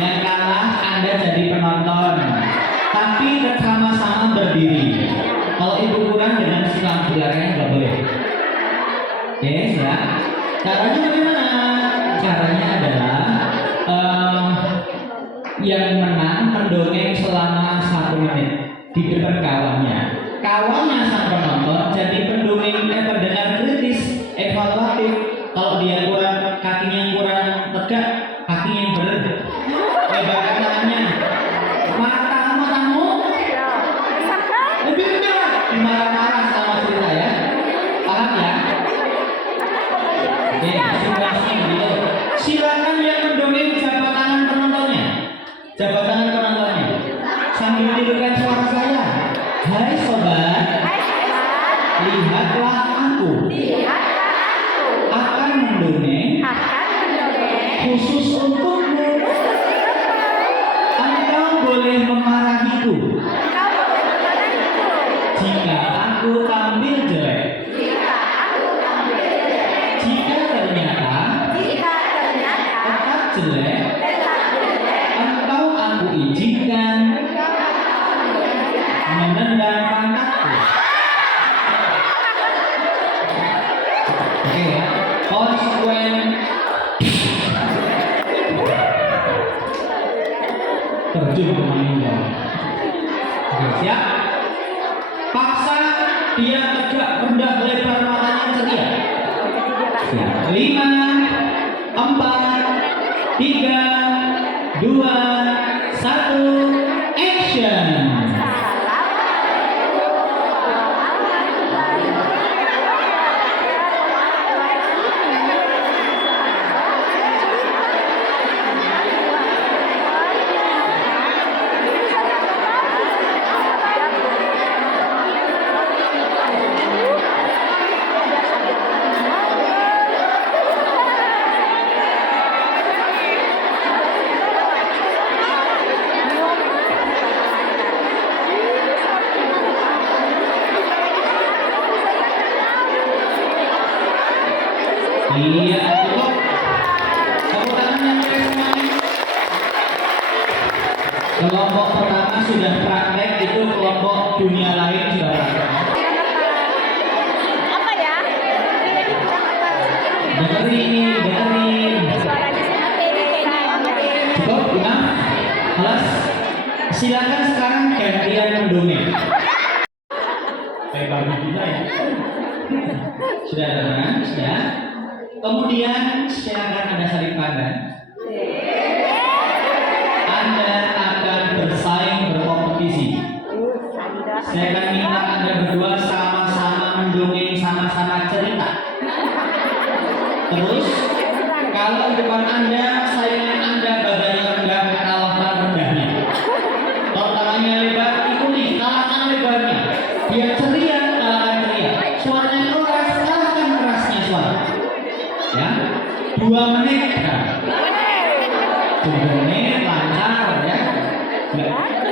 Yang kalah Anda jadi penonton. Tapi bersama-sama berdiri. Kalau ibu kurang dengan silang belakangnya nggak boleh. Oke, ya. Caranya bagaimana? Caranya adalah yang menang mendongeng selama 1 menit di depan kawannya. Kawannya sang penonton jadi pendengar kritis, evaluatif. Kalau dia kurang, kakinya kurang tegak, kakinya yang benar. Lebarkan tangannya. Matamu lebih benar. Dimarah-marah sama cerita ya. Paham ya? Oke, simulasinya begitu. Silakan yang mendongeng jabat tangan penontonnya. Jabat tangan penontonnya. Sambil tirukan suara saya. Hai sobat, lihatlah aku akan mendongeng khusus untukmu. Engkau boleh boleh memarahiku jika aku tampil jelek. Jika ternyata tetap jelek, engkau aku izinkan menendang pantatku. Oke ya, konsekuen. Terjun ke manusia. Oke, siap? Paksa dia tegak, rendah, lebar, matanya ceria. 5, 4, 3, 2, 1, action. Iya, cukup. Tepuk tangannya semuanya. Kelompok pertama sudah praktek, itu kelompok dunia lain sudah praktek. Apa ya? Ini bilang apa? Dengerin. Suaranya sama ini. Cukup, Imam. Kelas. Silakan sekarang gantian mendongeng. Kayak bagi kita ya. Sudah ada teman, sudah. Kemudian silakan Anda saling pandang. Anda akan bersaing berkompetisi. Saya akan minta Anda berdua sama-sama mendongeng, sama-sama cerita. Terus kalau di depan Anda saingan Anda badannya rendah, kalahkan rendahnya. Kalau tangannya lebar, ikuti kalahkan lebarnya. Biar ceria, kalahkan ceria. Suaranya keras, kalahkan kerasnya suara. Ya, 2 menit kan? 2 menit lancar ya,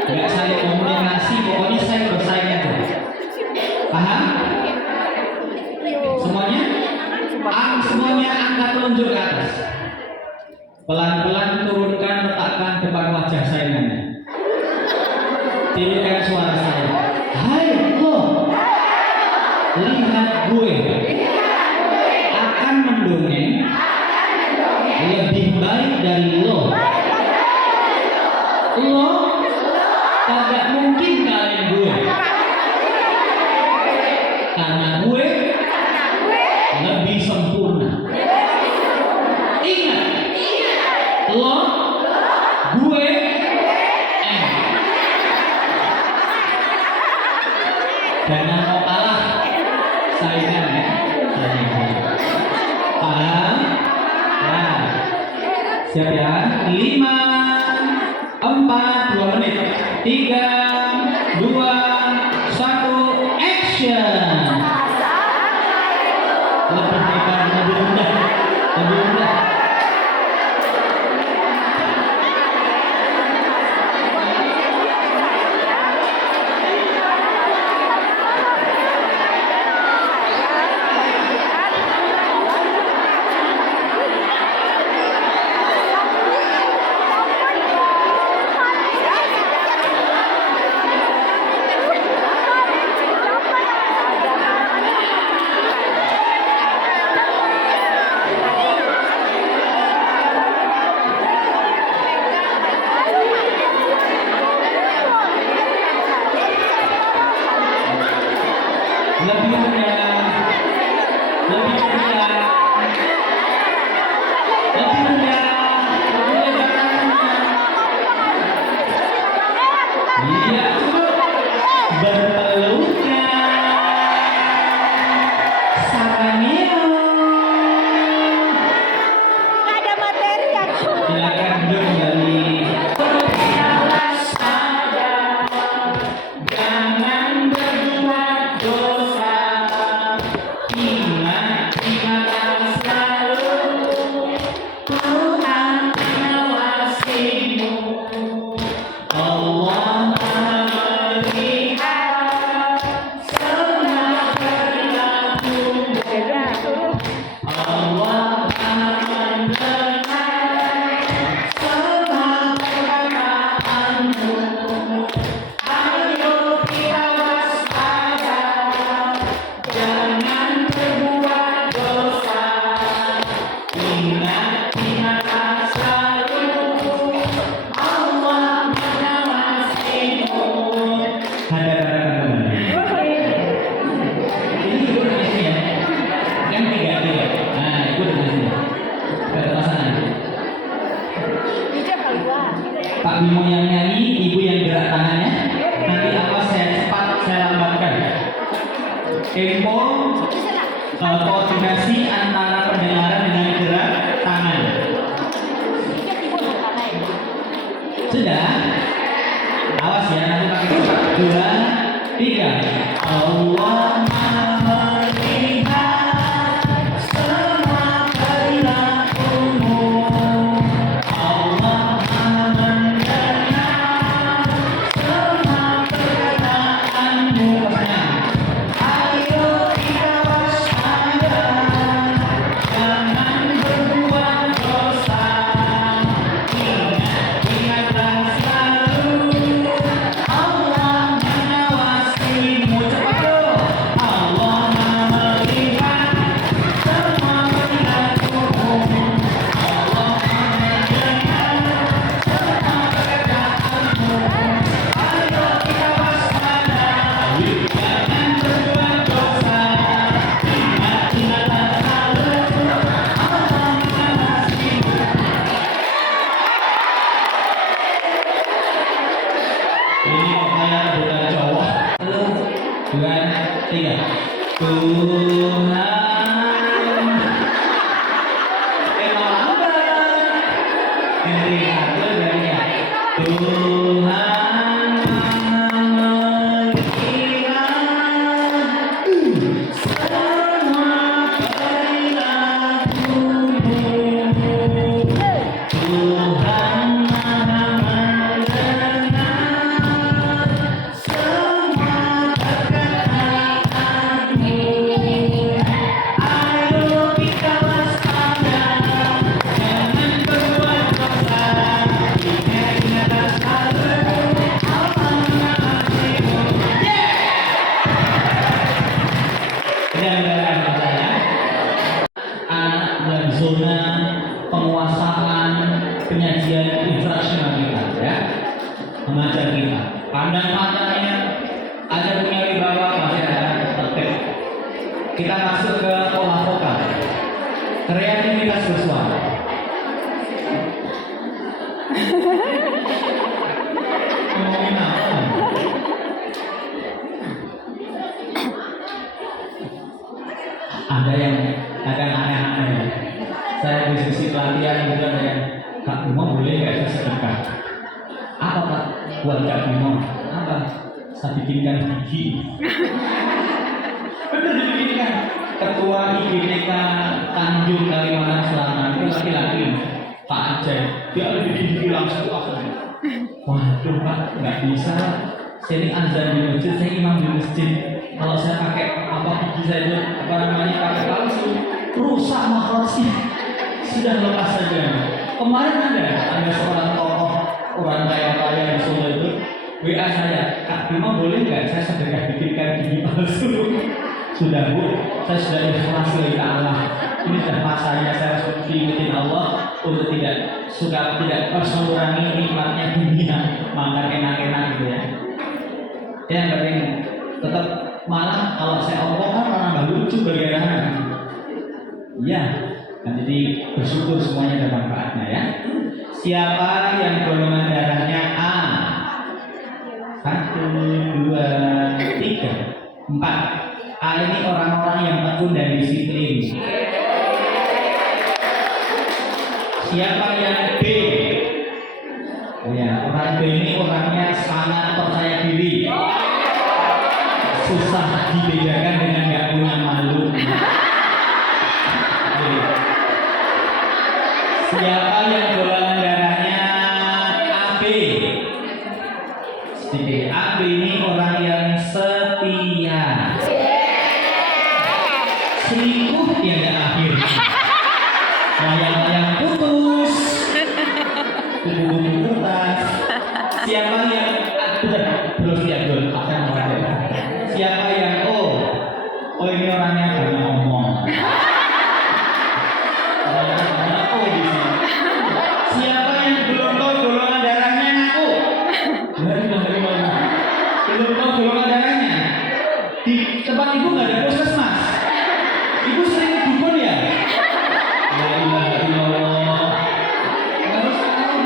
nggak saling komunikasi, pokoknya saya bersaing aja. Paham? Semuanya? Semuanya angkat telunjuk ke atas. Pelan-pelan turunkan, letakkan depan wajah saingannya. Tirukan suara saya. Hai lo, lihat gue akan mendongeng lebih baik dari lo. Lo tidak mungkin kalahin gue, karena gue lebih sempurna. Ingat, lo, gue, jangan mau kalah saingan ya. Paham? Nah, siap ya? 5, 4, 2 menit. 3, 2, 1, action. Lebih lebar, lebih rendah, lebih rendah. Ayo kita waspada, jangan berbuat dosa. Ingat selalu Allah mengawasimu. Hadap-hadapan teman-teman. Ini ikut dengan sini ya. Yang tiga. Nah, ikut dengan sini. Ke pasangan. Pak Bimo yang nyanyi, Ibu yang gerak tangannya. Nanti apa saya cepat, saya lambatkan. Tempo koordinasi antara pendengaran dengan gerak tangan. Sudah? Awas ya, nanti pakai cepat. 2, 3. Allah Maha melihat semua perilakumu. Allah Maha mendengar semua perkataanmu. Ayo kita waspada, jangan berbuat dosa. Ingatlah selalu Allah mengawasimu. Cepat dong. Allah Maha melihat semua perilakumu. Allah Maha mendengar semua perkataanmu. Ayo kita waspada, jangan berbuat dosa. Ingatlah selalu Allah mengawasimu. Ini pokoknya bukan cowok. 1, 2, 3. Tuhan Henry satu dari ya. Tuhan melihat semua perilakumu. Tuhan Maha mendengar semua perkataanmu. Ayo kita waspada, jangan berbuat dosa. Ingatlah selalu Allah mengasihimu. Jangan saya anak dan zona penguasaan penyajian infrastruktur kita ya, mengajar kita pandang matanya ada punya wibawa, masih ada tertib. Kita masuk ke pola vokal, kreativitas bersuara. Ngomongin apa? Ada yang kadang aneh-aneh. Saya diskusi pelatihan gitu ada yang, Kak Bimo boleh nggak saya sedekah? Apa Kak? Buat Kak Bimo. Apa? Saya bikinkan gigi. Bener dibikinkan. Ketua IGTK Tanjung Kalimantan Selatan itu laki-laki, Pak Aceh. Dia lebih gigi langsung aku. Waduh Pak, nggak bisa. Saya ini azan di masjid, saya imam di masjid. Kalau saya pakai gigi saya itu pakai langsung rusak makhluknya. Sudah lepas saja. Kemarin ada seorang tokoh orang kaya di Solo itu WA saya, Kak Bimo boleh nggak saya sedekah bikinkan gigi palsu? Sudah Bu, saya sudah ikhlas lillahi ta'ala. Ini sudah masanya saya harus diingetin Allah untuk tidak harus mengurangi nikmatnya dunia, makan enak-enak gitu ya. Yang penting tetap, malah kalau saya omong kan nambah lucu bagaimana? Iya, nah, jadi bersyukur semuanya ada manfaatnya ya. Siapa yang golongan darahnya A? 1, 2, 3, 4. A ini orang-orang yang tekun dan disiplin. Siapa yang B? Ya, orang B ini orangnya sangat percaya diri. Susah dibedakan dengan nggak punya malu. Siapa yang golongan darahnya AB? Sedikit. AB ini orang yang setia. Selingkuh tiada akhir. Layang-layang putus. Tubuh kertas. Siapa yang terus ya bro? Siapa yang oh ini orangnya banyak ngomong. Orangnya banyak di sini. Siapa yang belum tahu golongan darahnya ngaku? Belum tahu golongan darahnya. Di tempat ibu nggak ada puskesmas. Ibu sering ke dukun ya? Ya ilaha illallah. Harus tahu.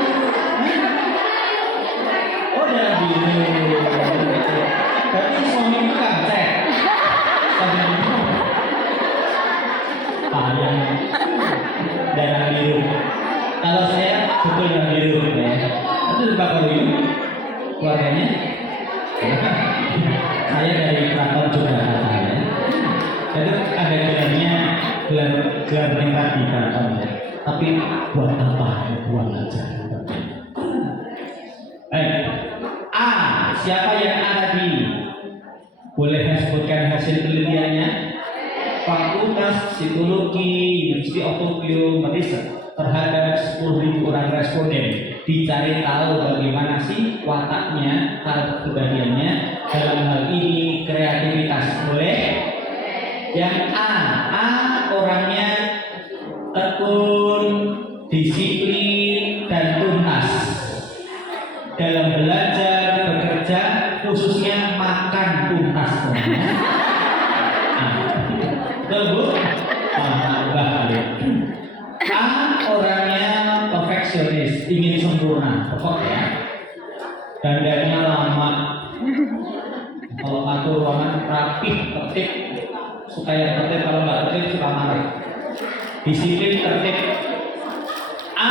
Oh darah biru. Berarti suami itu kancet. Yang darah biru. Kalau saya betul darah biru ya. Itu Pak Kawi keluarganya. Saya dari Keraton Yogyakarta ya. Jadi ada gelar meningkat di Keraton ya. Tapi buat apa? Buang aja. A. Siapa yang A tadi? Boleh sebutkan hasil penelitiannya? Fakultas Psikologi University of Tokyo meriset terhadap 10.000 orang responden, dicari tahu bagaimana sih wataknya, karakter kepribadiannya dalam hal ini kreativitas. Boleh? Yang A orangnya tekun, disiplin dan tuntas dalam belajar, bekerja, khususnya makan tuntas. Betul. A orangnya perfeksionis, ingin sempurna, pokok ya. Dandannya lama. Kalau ngatur ruangan rapih, tertib, suka yang tertib, kalau nggak tertib suka marah. Disiplin, tertib. A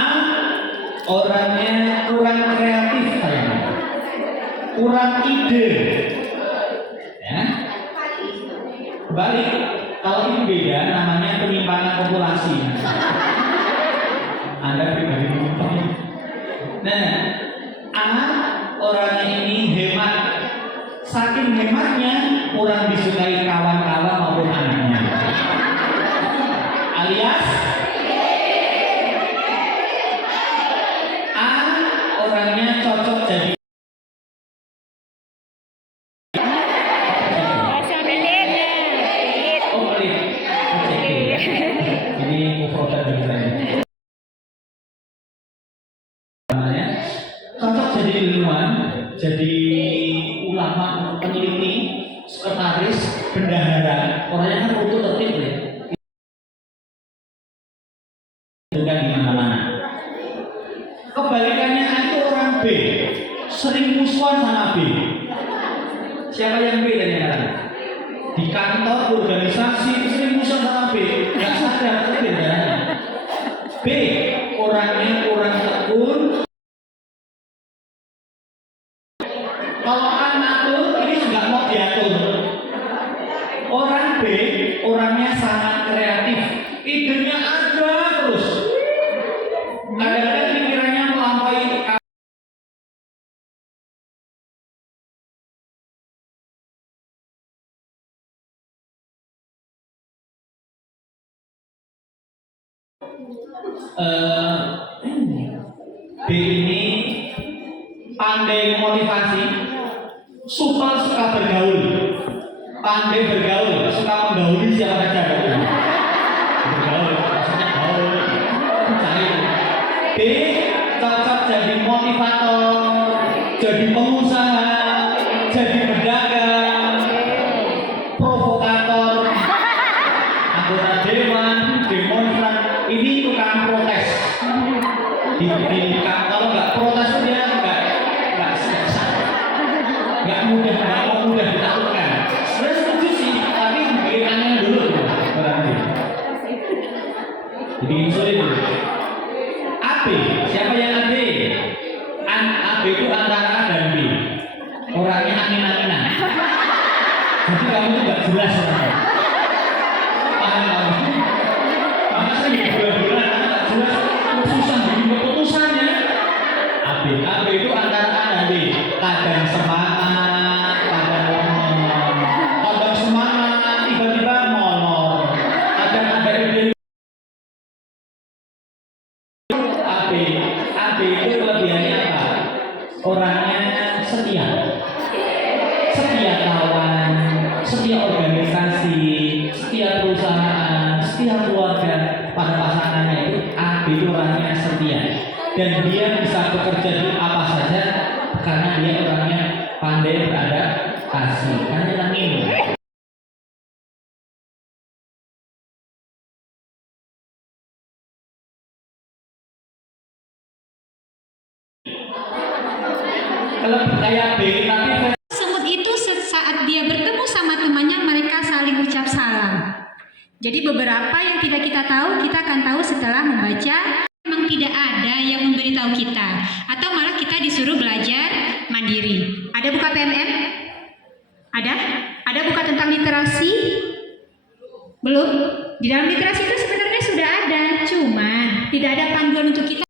orangnya kurang kreatif kayaknya, kurang ide. Ya. Balik. Kalau ini beda, namanya penyimpangan populasi. Anda pribadi menyimpang. Nah, A orangnya ini hemat. Saking hematnya, kurang disukai kawan-kawan maupun anaknya. Alias A orangnya cocok jadi jadi ulama, peneliti, sekretaris, bendahara, orangnya kan foto tertib ya. Bukan di mana-mana. Kebalikannya itu orang B, sering musuhan sama B. Siapa yang B dari yang di kantor, organisasi, sering musuhan sama B, nggak sadar itu bedanya. B, orangnya kurang tekun. Kalau anak tuh ini nggak mau diatur. Orang B orangnya sangat kreatif, idenya ada terus. Kadang-kadang pikirannya melampaui. B ini pandai motivasi, super suka bergaul, pandai bergaul, suka menggauli siapa saja. Bergaul, maksudnya gaul, cair. B cocok jadi motivator, jadi pengusaha, jadi pedagang, provokator, anggota dewan, demonstran. Ini tukang protes. Kalau nggak protes dia nggak mudah ditaklukkan. Sebenarnya setuju sih, tapi bikin aneh dulu berarti. Jadi sulit dulu. AB, siapa yang AB? AB itu antara A dan B. Orangnya angin-anginan. Jadi kamu tuh nggak jelas orangnya. Paham kamu? Maka saya bulan-bulan nggak jelas, susah bikin keputusannya. AB itu antara A dan B. Kadang semangat, kadang lemah, kadang semangat, tiba-tiba molor, kadang ada ide. AB itu kelebihannya apa? Orangnya setia. Setia kawan, setia organisasi, setia perusahaan, setia keluarga pada pasangannya itu A, B itu orangnya setia. Dan dia bisa bekerja di apa saja karena dia orangnya pandai beradaptasi. Kan bilang ini. Kalau kayak B tapi Semut itu saat dia bertemu sama temannya mereka saling ucap salam. Jadi beberapa yang tidak kita tahu kita akan tahu setelah membaca. Memang tidak ada yang memberitahu kita atau malah kita disuruh belajar mandiri. Ada buka PMN? Ada? Ada buka tentang literasi? Belum? Di dalam literasi itu sebenarnya sudah ada, cuman tidak ada panduan untuk kita